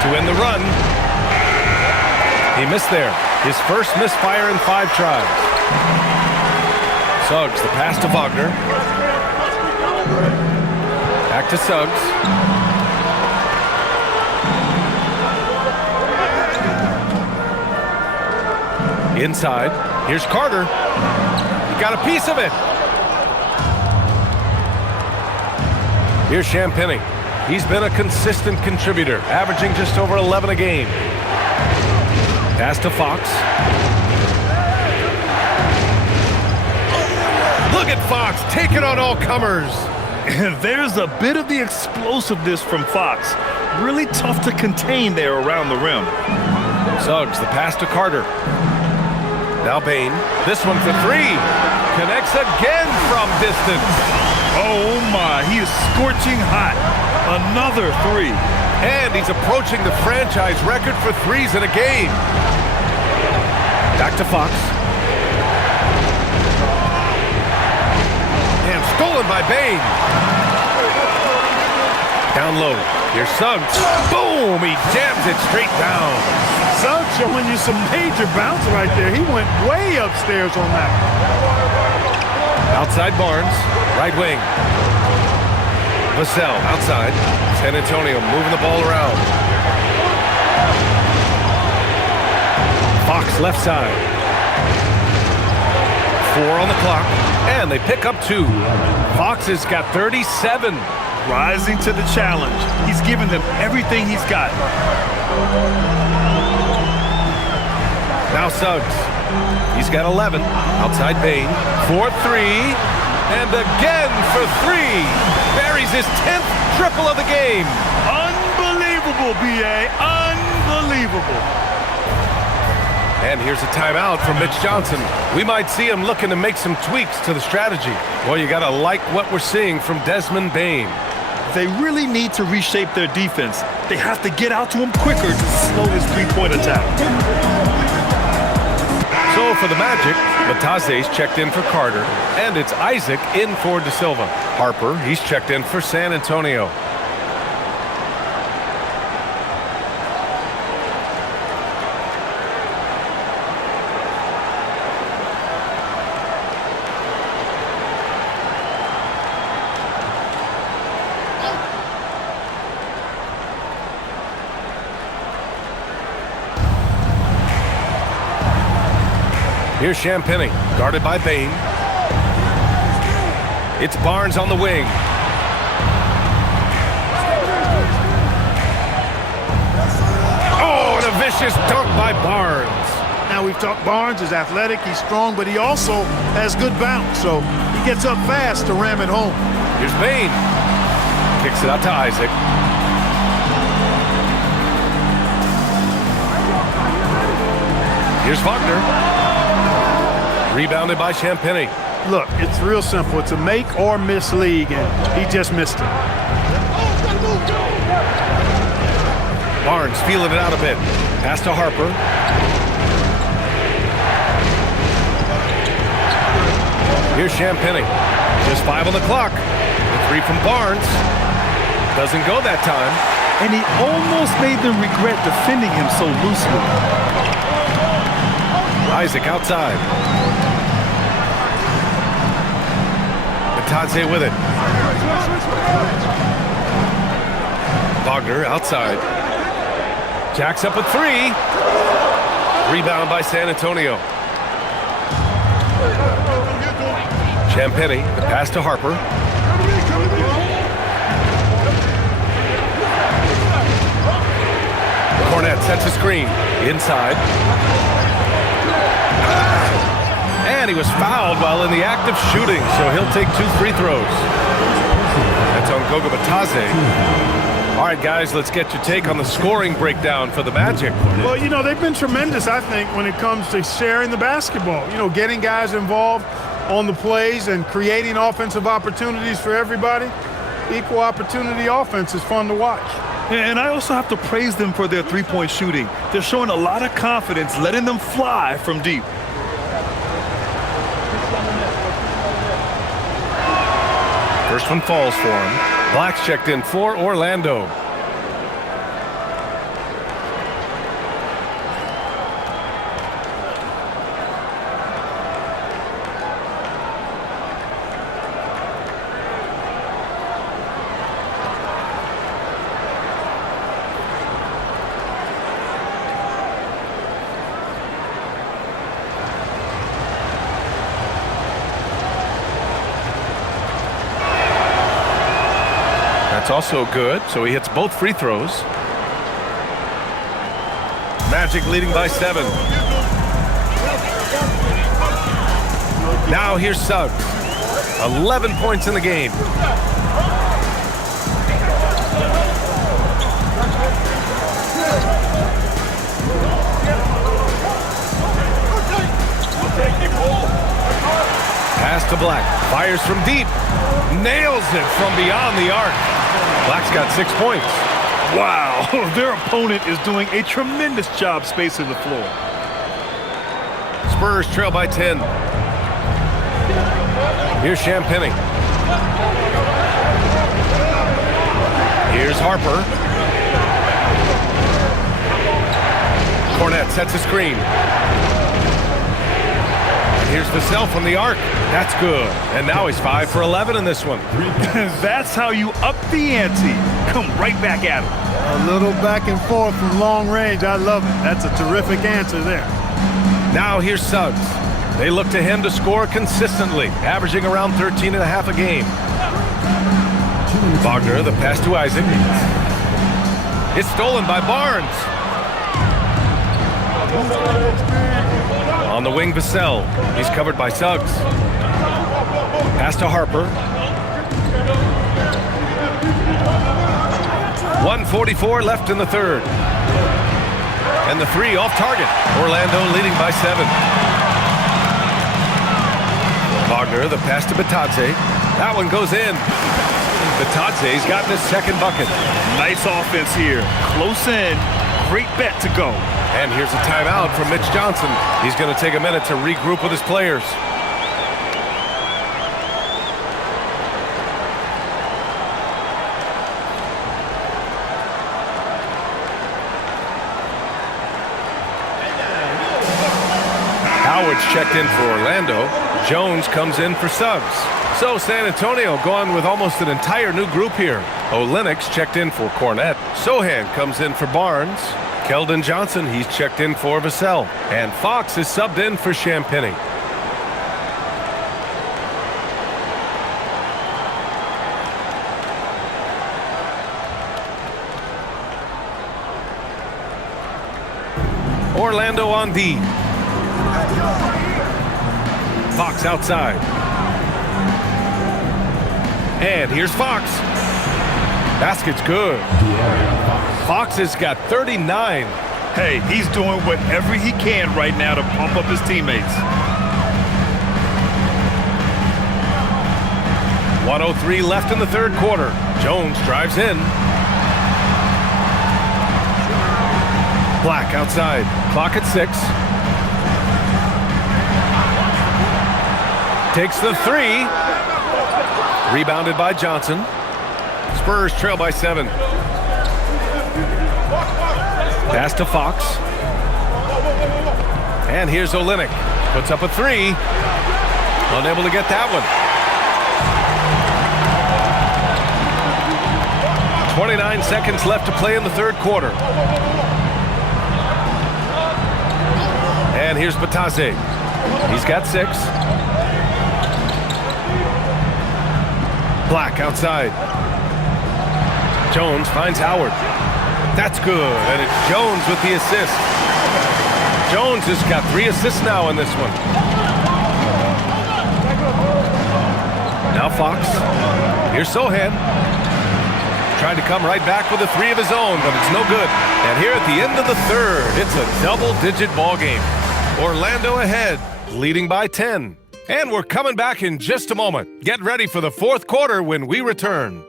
To end the run. He missed there. His first misfire in 5 tries. Suggs, the pass to Wagner. Back to Suggs. Inside. Here's Carter. He got a piece of it. Here's Champagnie. He's been a consistent contributor, averaging just over 11 a game. Pass to Fox. Look at Fox taking on all comers. And there's a bit of the explosiveness from Fox. Really tough to contain there around the rim. Suggs, the pass to Carter. Now Bane. This one for 3. Connects again from distance. Oh my, he is scorching hot. Another 3. And he's approaching the franchise record for 3s in a game. Back to Fox. hand stolen by Bane. Down low. Here's Suggs. Boom! He jams it straight down. Suggs showing you some major bounce right there. He went way upstairs on that. Outside Barnes. Right wing. Vassell outside. San Antonio moving the ball around. Fox left side. 4 on the clock. And they pick up 2. Fox has got 37. Rising to the challenge. He's given them everything he's got. Now Suggs. He's got 11. Outside Bane. 4-3. And again for 3. Buries his 10th triple of the game. Unbelievable, B.A. Unbelievable. And here's a timeout from Mitch Johnson. We might see him looking to make some tweaks to the strategy. Well, you got to like what we're seeing from Desmond Bane. They really need to reshape their defense. They have to get out to him quicker to slow his three-point attack. So for the Magic, Matase's checked in for Carter, and it's Isaac in for De Silva. Harper, he's checked in for San Antonio. Here's Champagnie, guarded by Bane. It's Barnes on the wing. Oh, and a vicious dunk by Barnes. Now we've talked Barnes is athletic, he's strong, but he also has good bounce, so he gets up fast to ram it home. Here's Bane. Kicks it out to Isaac. Here's Wagner. Rebounded by Champagnie. Look, it's real simple. It's a make or miss league, and he just missed it. Barnes feeling it out a bit. Pass to Harper. Here's Champagnie. Just 5 on the clock. The 3 from Barnes. Doesn't go that time. And he almost made them regret defending him so loosely. Isaac outside. Matadze with it. Wagner outside. Jacks up a 3. Rebound by San Antonio. Champagnie, the pass to Harper. Hornets sets a screen. Inside. And he was fouled while in the act of shooting, so he'll take 2 free throws. That's on Goga Bitadze. All right, guys, let's get your take on the scoring breakdown for the Magic. Well, you know, they've been tremendous, I think, when it comes to sharing the basketball. You know, getting guys involved on the plays and creating offensive opportunities for everybody. Equal opportunity offense is fun to watch. And I also have to praise them for their three-point shooting. They're showing a lot of confidence, letting them fly from deep. First one falls for him. Black's checked in for Orlando. That's also good, so he hits both free throws. Magic leading by 7. Now here's Suggs. 11 points in the game. Pass to Black. Fires from deep. Nails it from beyond the arc. Black's got 6 points. Wow, their opponent is doing a tremendous job spacing the floor. Spurs trail by 10. Here's Champagnie. Here's Harper. Cornet sets a screen. And here's Vassell from the arc. That's good. And now he's 5 for 11 in this one. That's how you up the ante. Come right back at him. A little back and forth from long range. I love it. That's a terrific answer there. Now here's Suggs. They look to him to score consistently, averaging around 13.5 a game. Wagner, the pass to Isaac. It's stolen by Barnes. On the wing, Vassell. He's covered by Suggs. Pass to Harper. 1:44 left in the third. And the three off target. Orlando leading by 7. Wagner, the pass to Batadze. That one goes in. Batadze's gotten his second bucket. Nice offense here. Close in. Great bet to go. And here's a timeout from Mitch Johnson. He's going to take a minute to regroup with his players. Howard's checked in for Orlando. Jones comes in for Suggs. So San Antonio going with almost an entire new group here. Olynyk's checked in for Cornet. Sohan comes in for Barnes. Keldon Johnson, he's checked in for Vassell. And Fox is subbed in for Champagnie. Orlando on D. Fox outside. And here's Fox. Basket's good. Fox has got 39. Hey, he's doing whatever he can right now to pump up his teammates. 1:03 left in the third quarter. Jones drives in. Black outside. Clock at 6. Takes the 3. Rebounded by Johnson. Spurs trail by 7. Pass to Fox. And here's Olynyk. Puts up a 3. Unable to get that one. 29 seconds left to play in the third quarter. And here's Batadze. He's got 6. Black outside. Jones finds Howard. That's good, and it's Jones with the assist. Jones has got 3 assists now in this one. Now Fox. Here's Sohan. Tried to come right back with a 3 of his own, but it's no good. And here at the end of the third, it's a double-digit ball game. Orlando ahead, leading by 10. And we're coming back in just a moment. Get ready for the fourth quarter when we return.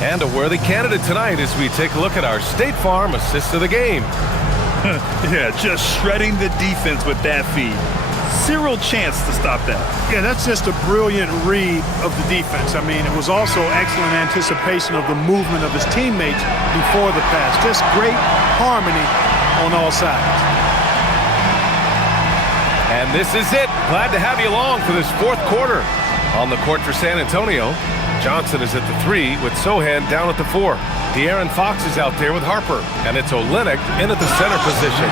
And a worthy candidate tonight as we take a look at our State Farm assist of the game. Yeah, just shredding the defense with that feed. Zero chance to stop that. Yeah, that's just a brilliant read of the defense. I mean, it was also excellent anticipation of the movement of his teammates before the pass. Just great harmony on all sides. And this is it. Glad to have you along for this fourth quarter. On the court for San Antonio, Johnson is at the 3 with Sohan down at the 4. De'Aaron Fox is out there with Harper, and it's Olynyk in at the center position.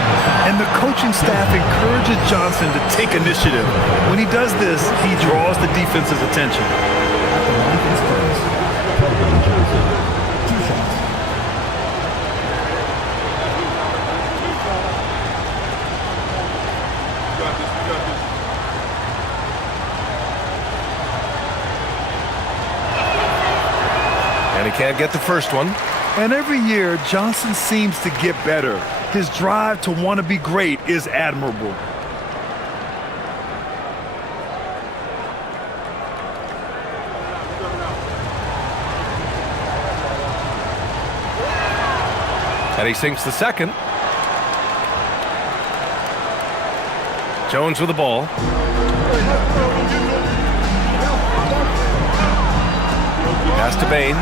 And the coaching staff encourages Johnson to take initiative. When he does this, he draws the defense's attention. And he can't get the first one. And every year, Johnson seems to get better. His drive to want to be great is admirable. And he sinks the second. Jones with the ball. Pass to Bane.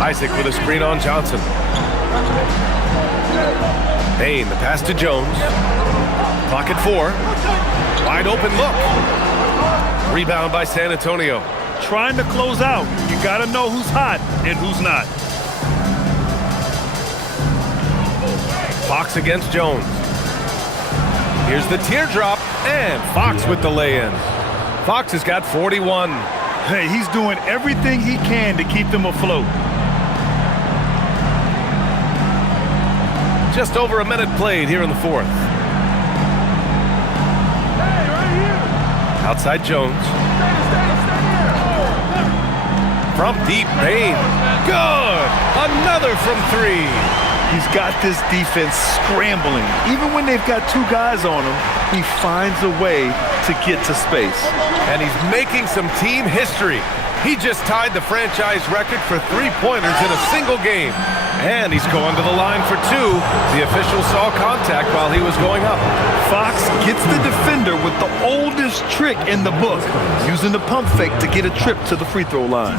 Isaac with a screen on Johnson. Bane, the pass to Jones. Clock at 4. Wide open look. Rebound by San Antonio. Trying to close out. You got to know who's hot and who's not. Fox against Jones. Here's the teardrop, and Fox with the lay-in. Fox has got 41. Hey, he's doing everything he can to keep them afloat. Just over a minute played here in the fourth. Outside Jones. From deep, Bane. Good! Another from 3. He's got this defense scrambling. Even when they've got 2 guys on him, he finds a way to get to space. And he's making some team history. He just tied the franchise record for 3-pointers in a single game. And he's going to the line for 2. The official saw contact while he was going up. Fox gets the defender with the oldest trick in the book, using the pump fake to get a trip to the free throw line.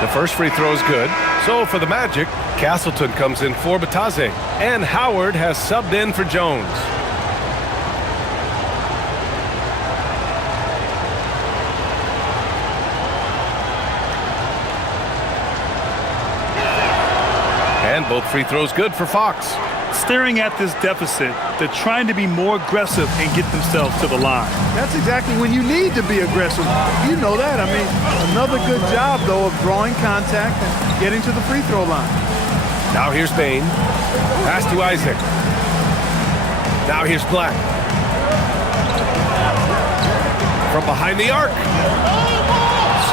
The first free throw is good. So for the Magic, Castleton comes in for Batase. And Howard has subbed in for Jones. And both free throws good for Fox. Staring at this deficit, they're trying to be more aggressive and get themselves to the line. That's exactly when you need to be aggressive. You know that. I mean, another good job, though, of drawing contact and getting to the free throw line. Now here's Bane. Pass to Isaac. Now here's Black. From behind the arc.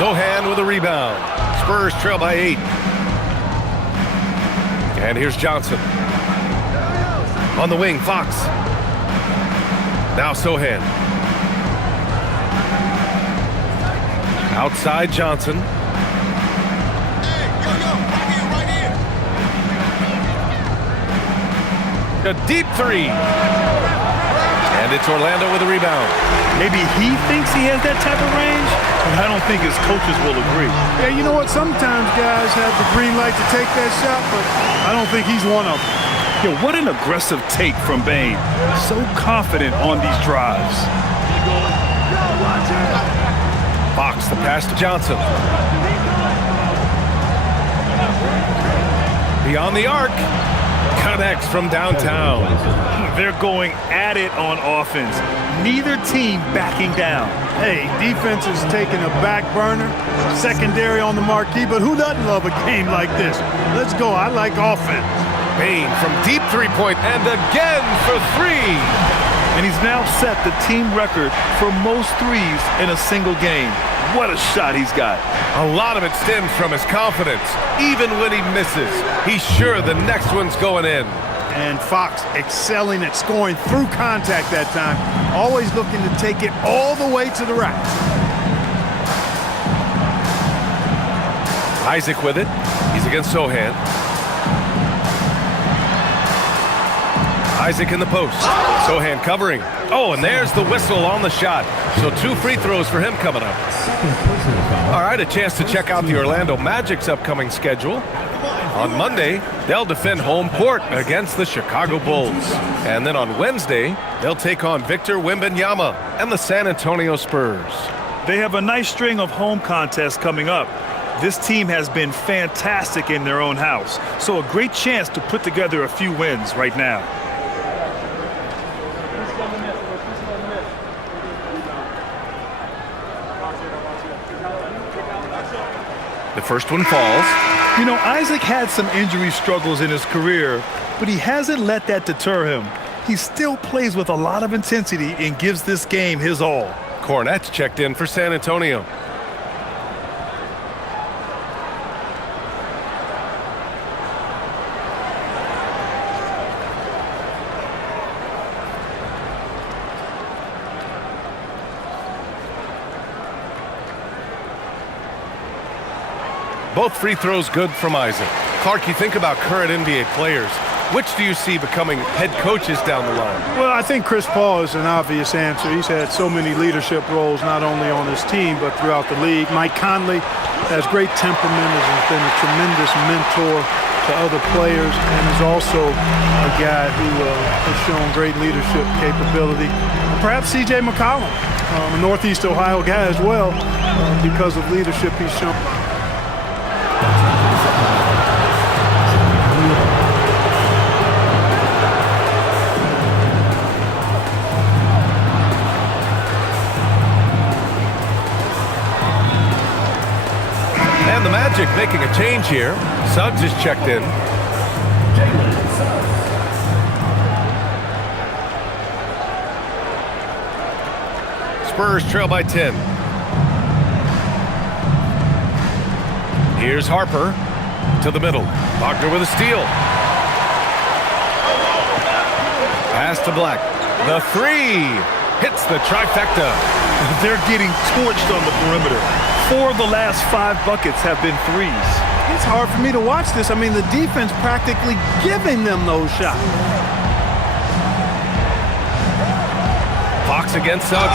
Sohan with a rebound. Spurs trail by 8. And here's Johnson. On the wing, Fox. Now Sohan. Outside Johnson. A deep 3. And it's Orlando with a rebound. Maybe he thinks he has that type of range, but I don't think his coaches will agree. Yeah, you know what? Sometimes guys have the green light to take that shot, but I don't think he's one of them. Yo, what an aggressive take from Bane. So confident on these drives. Fox, the pass to Johnson. Beyond the arc. Connects from downtown. They're going at it on offense. Neither team backing down. Hey, defense is taking a back burner, secondary on the marquee, but who doesn't love a game like this? Let's go. I like offense. Bane from deep 3-point and again for 3. And he's now set the team record for most threes in a single game. What a shot he's got. A lot of it stems from his confidence. Even when he misses, he's sure the next one's going in. And Fox excelling at scoring through contact that time. Always looking to take it all the way to the rack. Isaac with it. He's against Sohan. Isaac in the post. Sohan covering. Oh, and there's the whistle on the shot. So 2 free throws for him coming up. All right, a chance to check out the Orlando Magic's upcoming schedule. On Monday, they'll defend home court against the Chicago Bulls. And then on Wednesday, they'll take on Victor Wembanyama and the San Antonio Spurs. They have a nice string of home contests coming up. This team has been fantastic in their own house, so a great chance to put together a few wins right now. The first one falls. You know, Isaac had some injury struggles in his career, but he hasn't let that deter him. He still plays with a lot of intensity and gives this game his all. Hornets checked in for San Antonio. Both free throws good from Isaac. Clark, you think about current NBA players. Which do you see becoming head coaches down the line? Well, I think Chris Paul is an obvious answer. He's had so many leadership roles, not only on his team, but throughout the league. Mike Conley has great temperament, has been a tremendous mentor to other players, and is also a guy who has shown great leadership capability. Perhaps C.J. McCollum, a Northeast Ohio guy as well, because of leadership he's shown. And the Magic making a change here. Suggs is checked in. Spurs trail by 10. Here's Harper to the middle. Wagner with a steal. Pass to Black. The three hits the trifecta. They're getting torched on the perimeter. 4 of the last 5 buckets have been threes. It's hard for me to watch this. I mean, the defense practically giving them those shots. Fox against Suggs.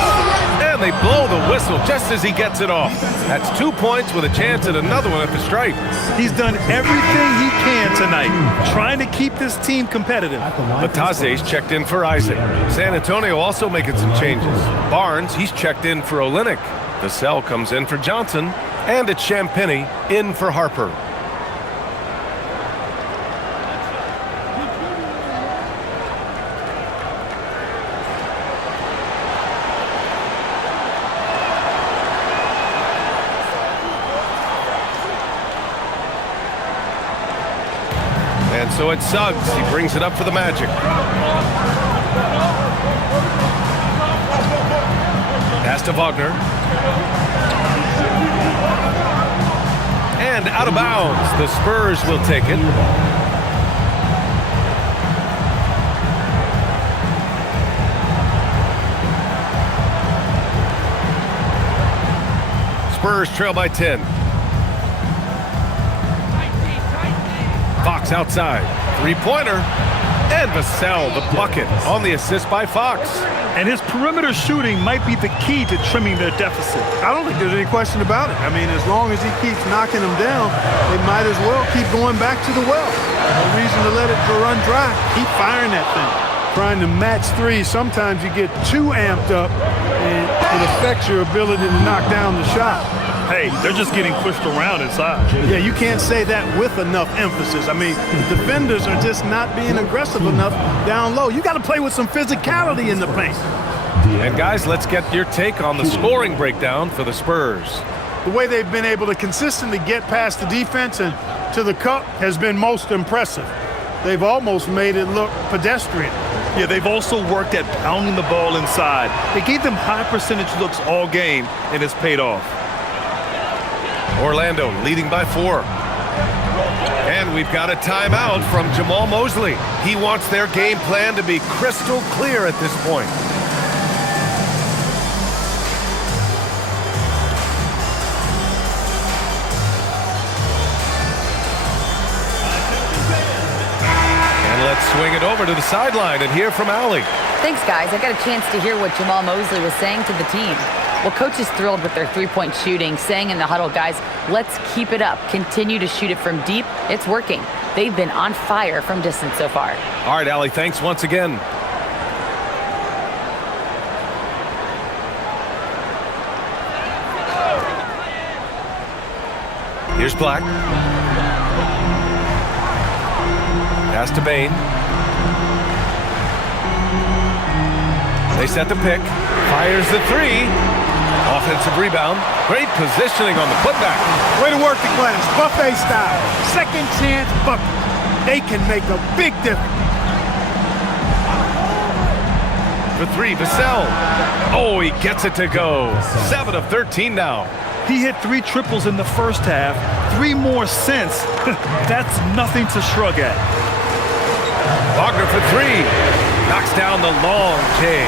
And they blow the whistle just as he gets it off. That's 2 points with a chance at another one at the stripe. He's done everything he can tonight, trying to keep this team competitive. Batase's checked in for Isaac. San Antonio also making some changes. Barnes, he's checked in for Olynyk. Vassell comes in for Johnson. And it's Champagnie in for Harper. And so it's Suggs. He brings it up for the Magic. Pass to Wagner. And out of bounds. The Spurs will take it. Spurs trail by 10. Fox outside. Three-pointer. And Vassell, the bucket, on the assist by Fox. And his perimeter shooting might be the key to trimming their deficit. I don't think there's any question about it. I mean, as long as he keeps knocking them down, they might as well keep going back to the well. No reason to let it run dry. Keep firing that thing. Trying to match threes, sometimes you get too amped up, and it affects your ability to knock down the shot. Hey, they're just getting pushed around inside. Yeah, you can't say that with enough emphasis. I mean, the defenders are just not being aggressive enough down low. You got to play with some physicality in the paint. And guys, let's get your take on the scoring breakdown for the Spurs. The way they've been able to consistently get past the defense and to the cup has been most impressive. They've almost made it look pedestrian. Yeah, they've also worked at pounding the ball inside. They gave them high percentage looks all game, and it's paid off. Orlando leading by 4. And we've got a timeout from Jamal Mosley. He wants their game plan to be crystal clear at this point. And let's swing it over to the sideline and hear from Allie. Thanks, guys. I got a chance to hear what Jamal Mosley was saying to the team. Well, coach is thrilled with their three-point shooting, saying in the huddle, guys, let's keep it up. Continue to shoot it from deep. It's working. They've been on fire from distance so far. All right, Allie, thanks once again. Here's Black. Pass to Bane. They set the pick. Fires the three. Offensive rebound. Great positioning on the putback. Way to work the glass. Buffet style. Second chance bucket. They can make a big difference. For three, Vassell. Oh, he gets it to go. 7 of 13 now. He hit 3 triples in the first half, 3 more since. That's nothing to shrug at. Wagner for 3. Knocks down the long J.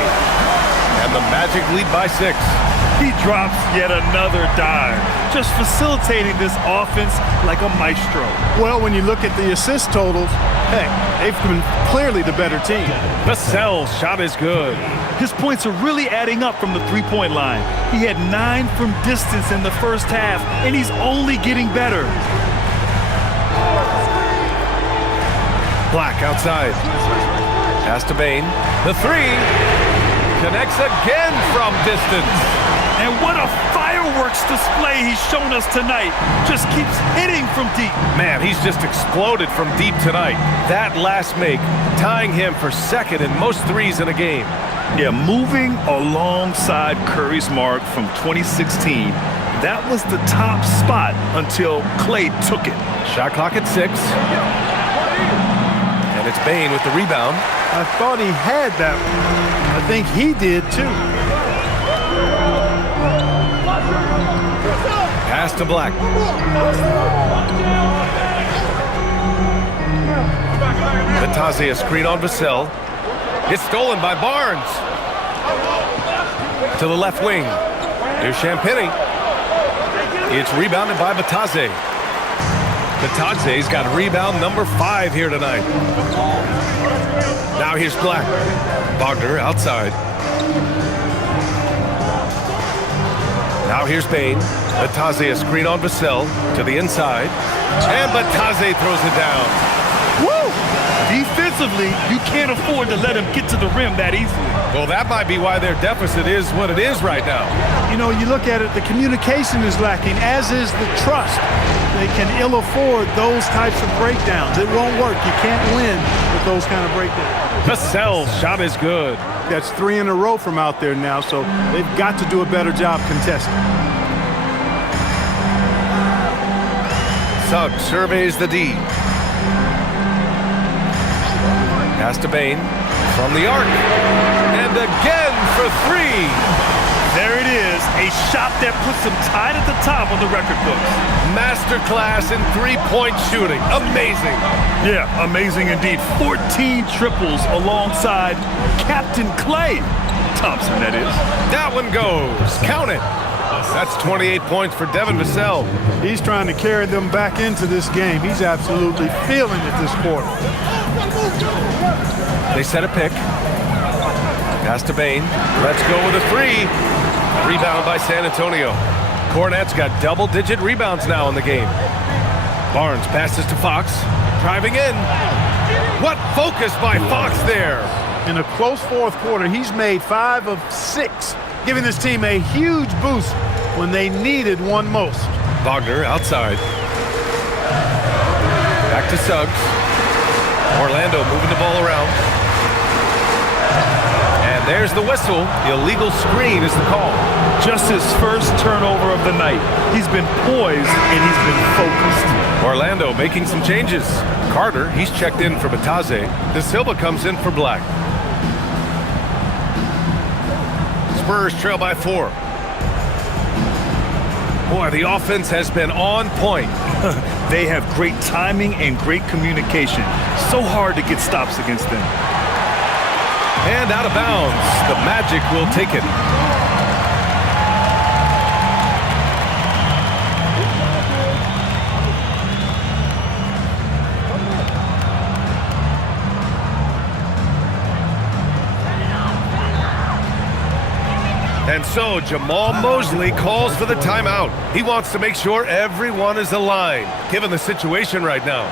And the Magic lead by 6. He drops yet another dime. just facilitating this offense like a maestro. Well, when you look at the assist totals, hey, they've been clearly the better team. Vassell's shot is good. His points are really adding up from the three-point line. He had 9 from distance in the first half, and he's only getting better. Black outside. Pass to Bane. The three. Connects again from distance. And what a fireworks display he's shown us tonight. Just keeps hitting from deep. Man, he's just exploded from deep tonight. That last make, tying him for second in most threes in a game. Yeah, moving alongside Curry's mark from 2016. That was the top spot until Clay took it. Shot clock at 6. And it's Bane with the rebound. I thought he had that one. I think he did too. Pass to Black. Batazzi a screen on Vassell. It's stolen by Barnes. To the left wing. Here's Champagny. It's rebounded by Batazzi. Batazzi's got rebound number 5 here tonight. Now here's Black. Wagner outside. Now here's Bane. Batazzi a screen on Vassell to the inside. And Batazzi throws it down. Woo! Defensively, you can't afford to let him get to the rim that easily. Well, that might be why their deficit is what it is right now. You know, you look at it, the communication is lacking, as is the trust. They can ill afford those types of breakdowns. It won't work. You can't win with those kind of breakdowns. Vassell's shot is good. That's 3 in a row from out there now, so they've got to do a better job contesting. Suggs surveys the D. Pass to Bane from the arc. And again for 3. There it is, a shot that puts him tied at the top of the record books. Masterclass in three-point shooting. Amazing. Yeah, amazing indeed. 14 triples alongside Captain Clay Thompson, that is. That one goes. Count it. That's 28 points for Devin Vassell. He's trying to carry them back into this game. He's absolutely feeling it this quarter. They set a pick. Pass to Bane. Let's go with a 3. Rebound by San Antonio. Cornette's got double-digit rebounds now in the game. Barnes passes to Fox. Driving in. What focus by Fox there. In a close fourth quarter, he's made 5 of 6, giving this team a huge boost when they needed one most. Wagner outside. Back to Suggs. Orlando moving the ball around. And there's the whistle. Illegal screen is the call. Just his first turnover of the night. He's been poised and he's been focused. Orlando making some changes. Carter, he's checked in for Batazzi. De Silva comes in for Black. Spurs trail by 4. Boy, the offense has been on point. They have great timing and great communication. So hard to get stops against them. And out of bounds. The Magic will take it. And so Jamal Mosley calls for the timeout. He wants to make sure everyone is aligned, given the situation right now.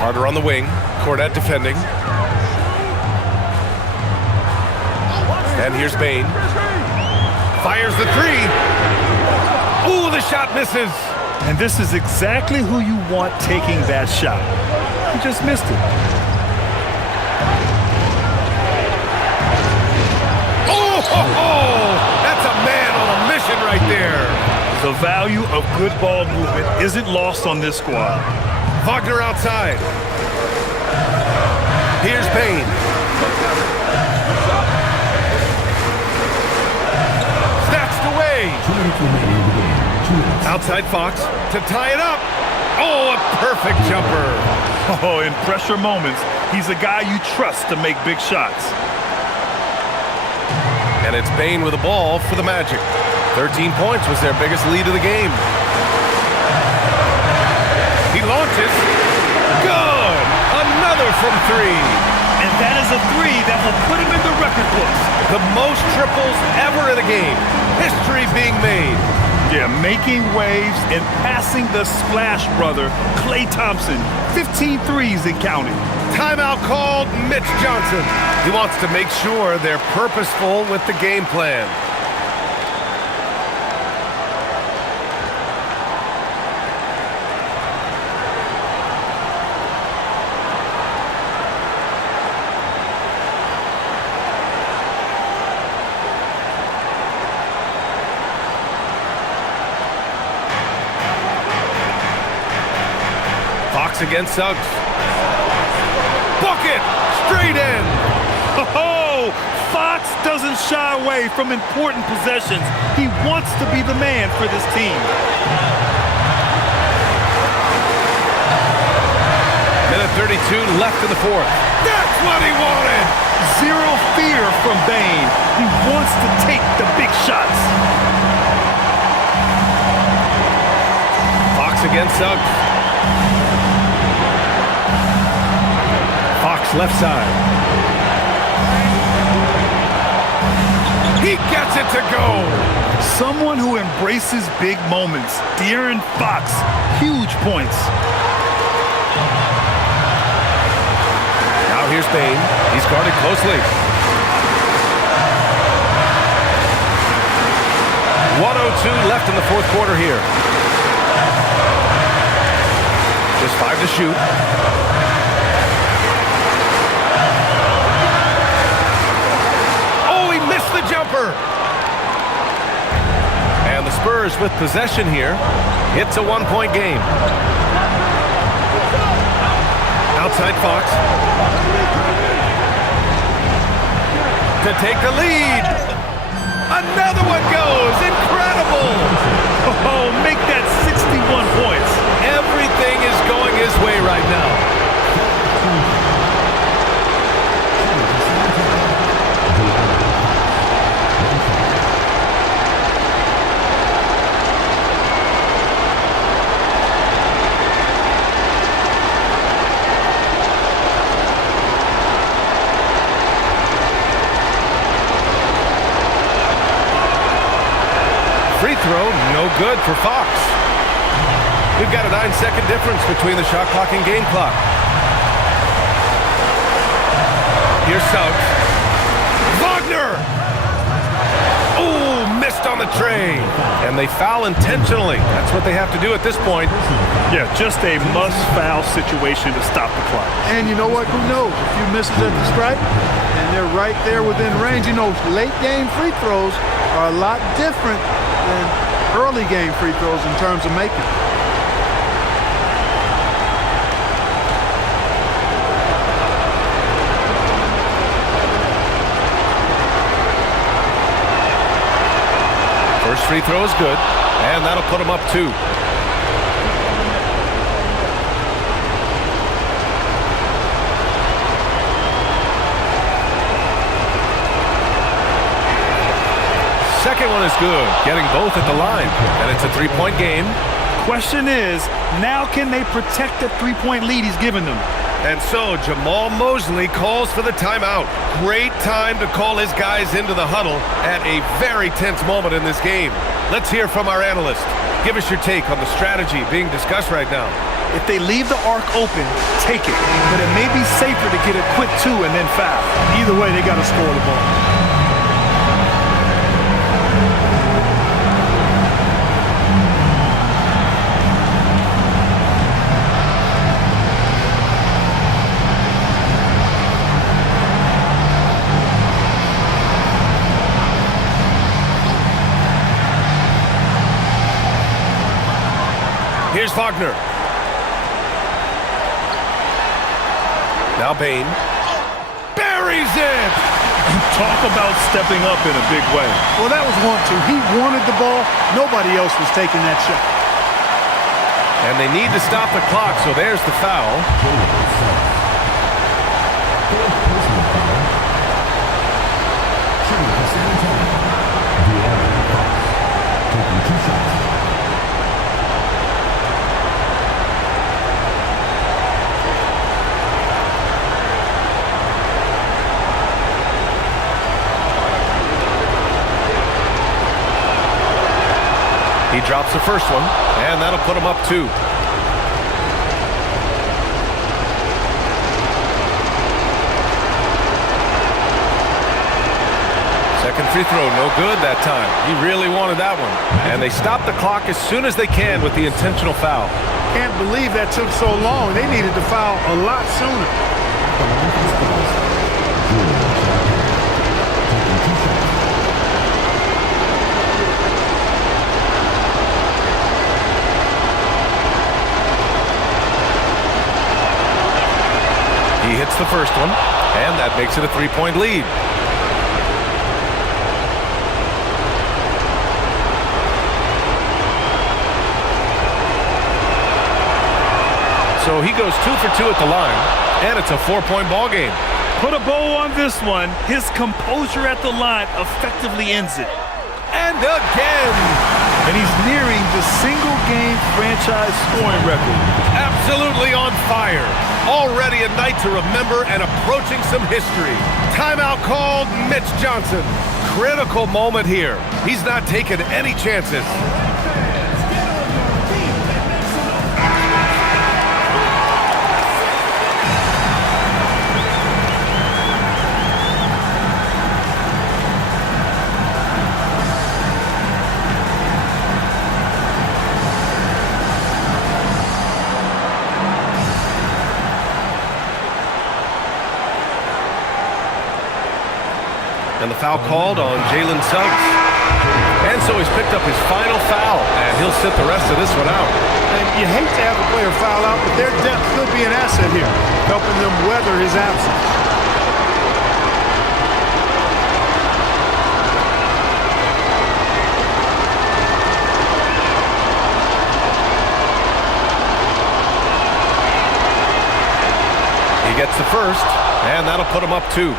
Carter on the wing. Cornette defending. And here's Bane. Fires the 3. Ooh, the shot misses. And this is exactly who you want taking that shot. He just missed it. Oh, that's a man on a mission right there. The value of good ball movement isn't lost on this squad. Wagner outside. Here's Payne. Snatched away. Outside Fox to tie it up. Oh, a perfect jumper. Oh, in pressure moments, he's a guy you trust to make big shots. And it's Payne with the ball for the Magic. 13 points was their biggest lead of the game. He launches. Good! Another from three. And that is a three that will put him in the record books. The most triples ever in a game. History being made. Yeah, making waves and passing the splash brother, Klay Thompson. 15 threes and counting. Timeout called Mitch Johnson. He wants to make sure they're purposeful with the game plan. Fox against Suggs. Bucket! Straight in! Oh, Fox doesn't shy away from important possessions. He wants to be the man for this team. Minute 32 left in the fourth. That's what he wanted! Zero fear from Bane. He wants to take the big shots. Fox against Suggs. Fox left side. He gets it to go. Someone who embraces big moments. De'Aaron Fox, huge points. Now here's Payne. He's guarded closely. 1:02 left in the fourth quarter here. Just 5 to shoot. Jumper. And the Spurs with possession here. It's a 1-point game. Outside Fox. To take the lead. Another one goes. Incredible. Oh, make that 61 points. Everything is going his way right now. Free throw, no good for Fox. We've got a 9-second difference between the shot clock and game clock. Here's Suggs. Wagner! Ooh, missed on the tray. And they foul intentionally. That's what they have to do at this point. Yeah, just a must-foul situation to stop the clock. And you know what? Who knows? A few misses at the stripe, and they're right there within range. You know, late game free throws are a lot different than early game free throws in terms of making. First free throw is good, and that'll put him up 2. Second one is good, getting both at the line, and it's a 3-point game. Question is, now can they protect the 3-point lead he's given them? And so Jamal Mosley calls for the timeout. Great time to call his guys into the huddle at a very tense moment in this game. Let's hear from our analyst. Give us your take on the strategy being discussed right now. If they leave the arc open, take it. But it may be safer to get a quick 2 and then foul. Either way, they got to score the ball. Here's Wagner. Now Bain. Buries it! Talk about stepping up in a big way. Well, that was 1-2. He wanted the ball. Nobody else was taking that shot. And they need to stop the clock, so there's the foul. He drops the first one, and that'll put him up 2. Second free throw, no good that time. He really wanted that one. And they stop the clock as soon as they can with the intentional foul. Can't believe that took so long. They needed to foul a lot sooner. He hits the first one, and that makes it a 3-point lead. So he goes 2 for 2 at the line, and it's a 4-point ball game. Put a bow on this one. His composure at the line effectively ends it. And again! And he's nearing the single-game franchise scoring record. Absolutely on fire. Already a night to remember and approaching some history. Timeout called, Mitch Johnson. Critical moment here. He's not taking any chances. And the foul called on Jalen Suggs. And so he's picked up his final foul, and he'll sit the rest of this one out. And you hate to have a player foul out, but their depth could be an asset here, helping them weather his absence. He gets the first, and that'll put him up 2.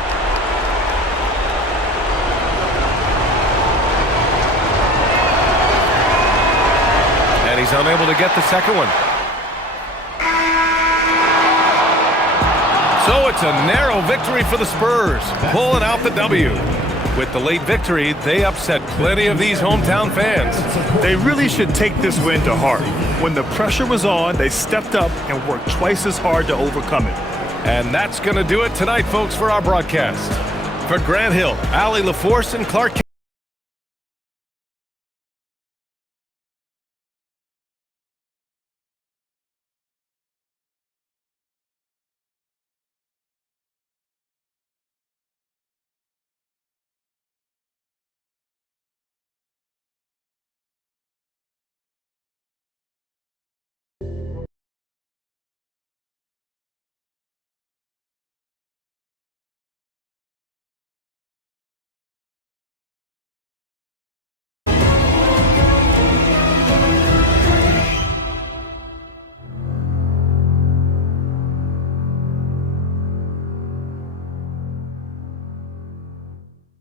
And he's unable to get the second one. So it's a narrow victory for the Spurs, pulling out the W. With the late victory, they upset plenty of these hometown fans. They really should take this win to heart. When the pressure was on, they stepped up and worked twice as hard to overcome it. And that's going to do it tonight, folks, for our broadcast. For Grant Hill, Allie LaForce, and Clark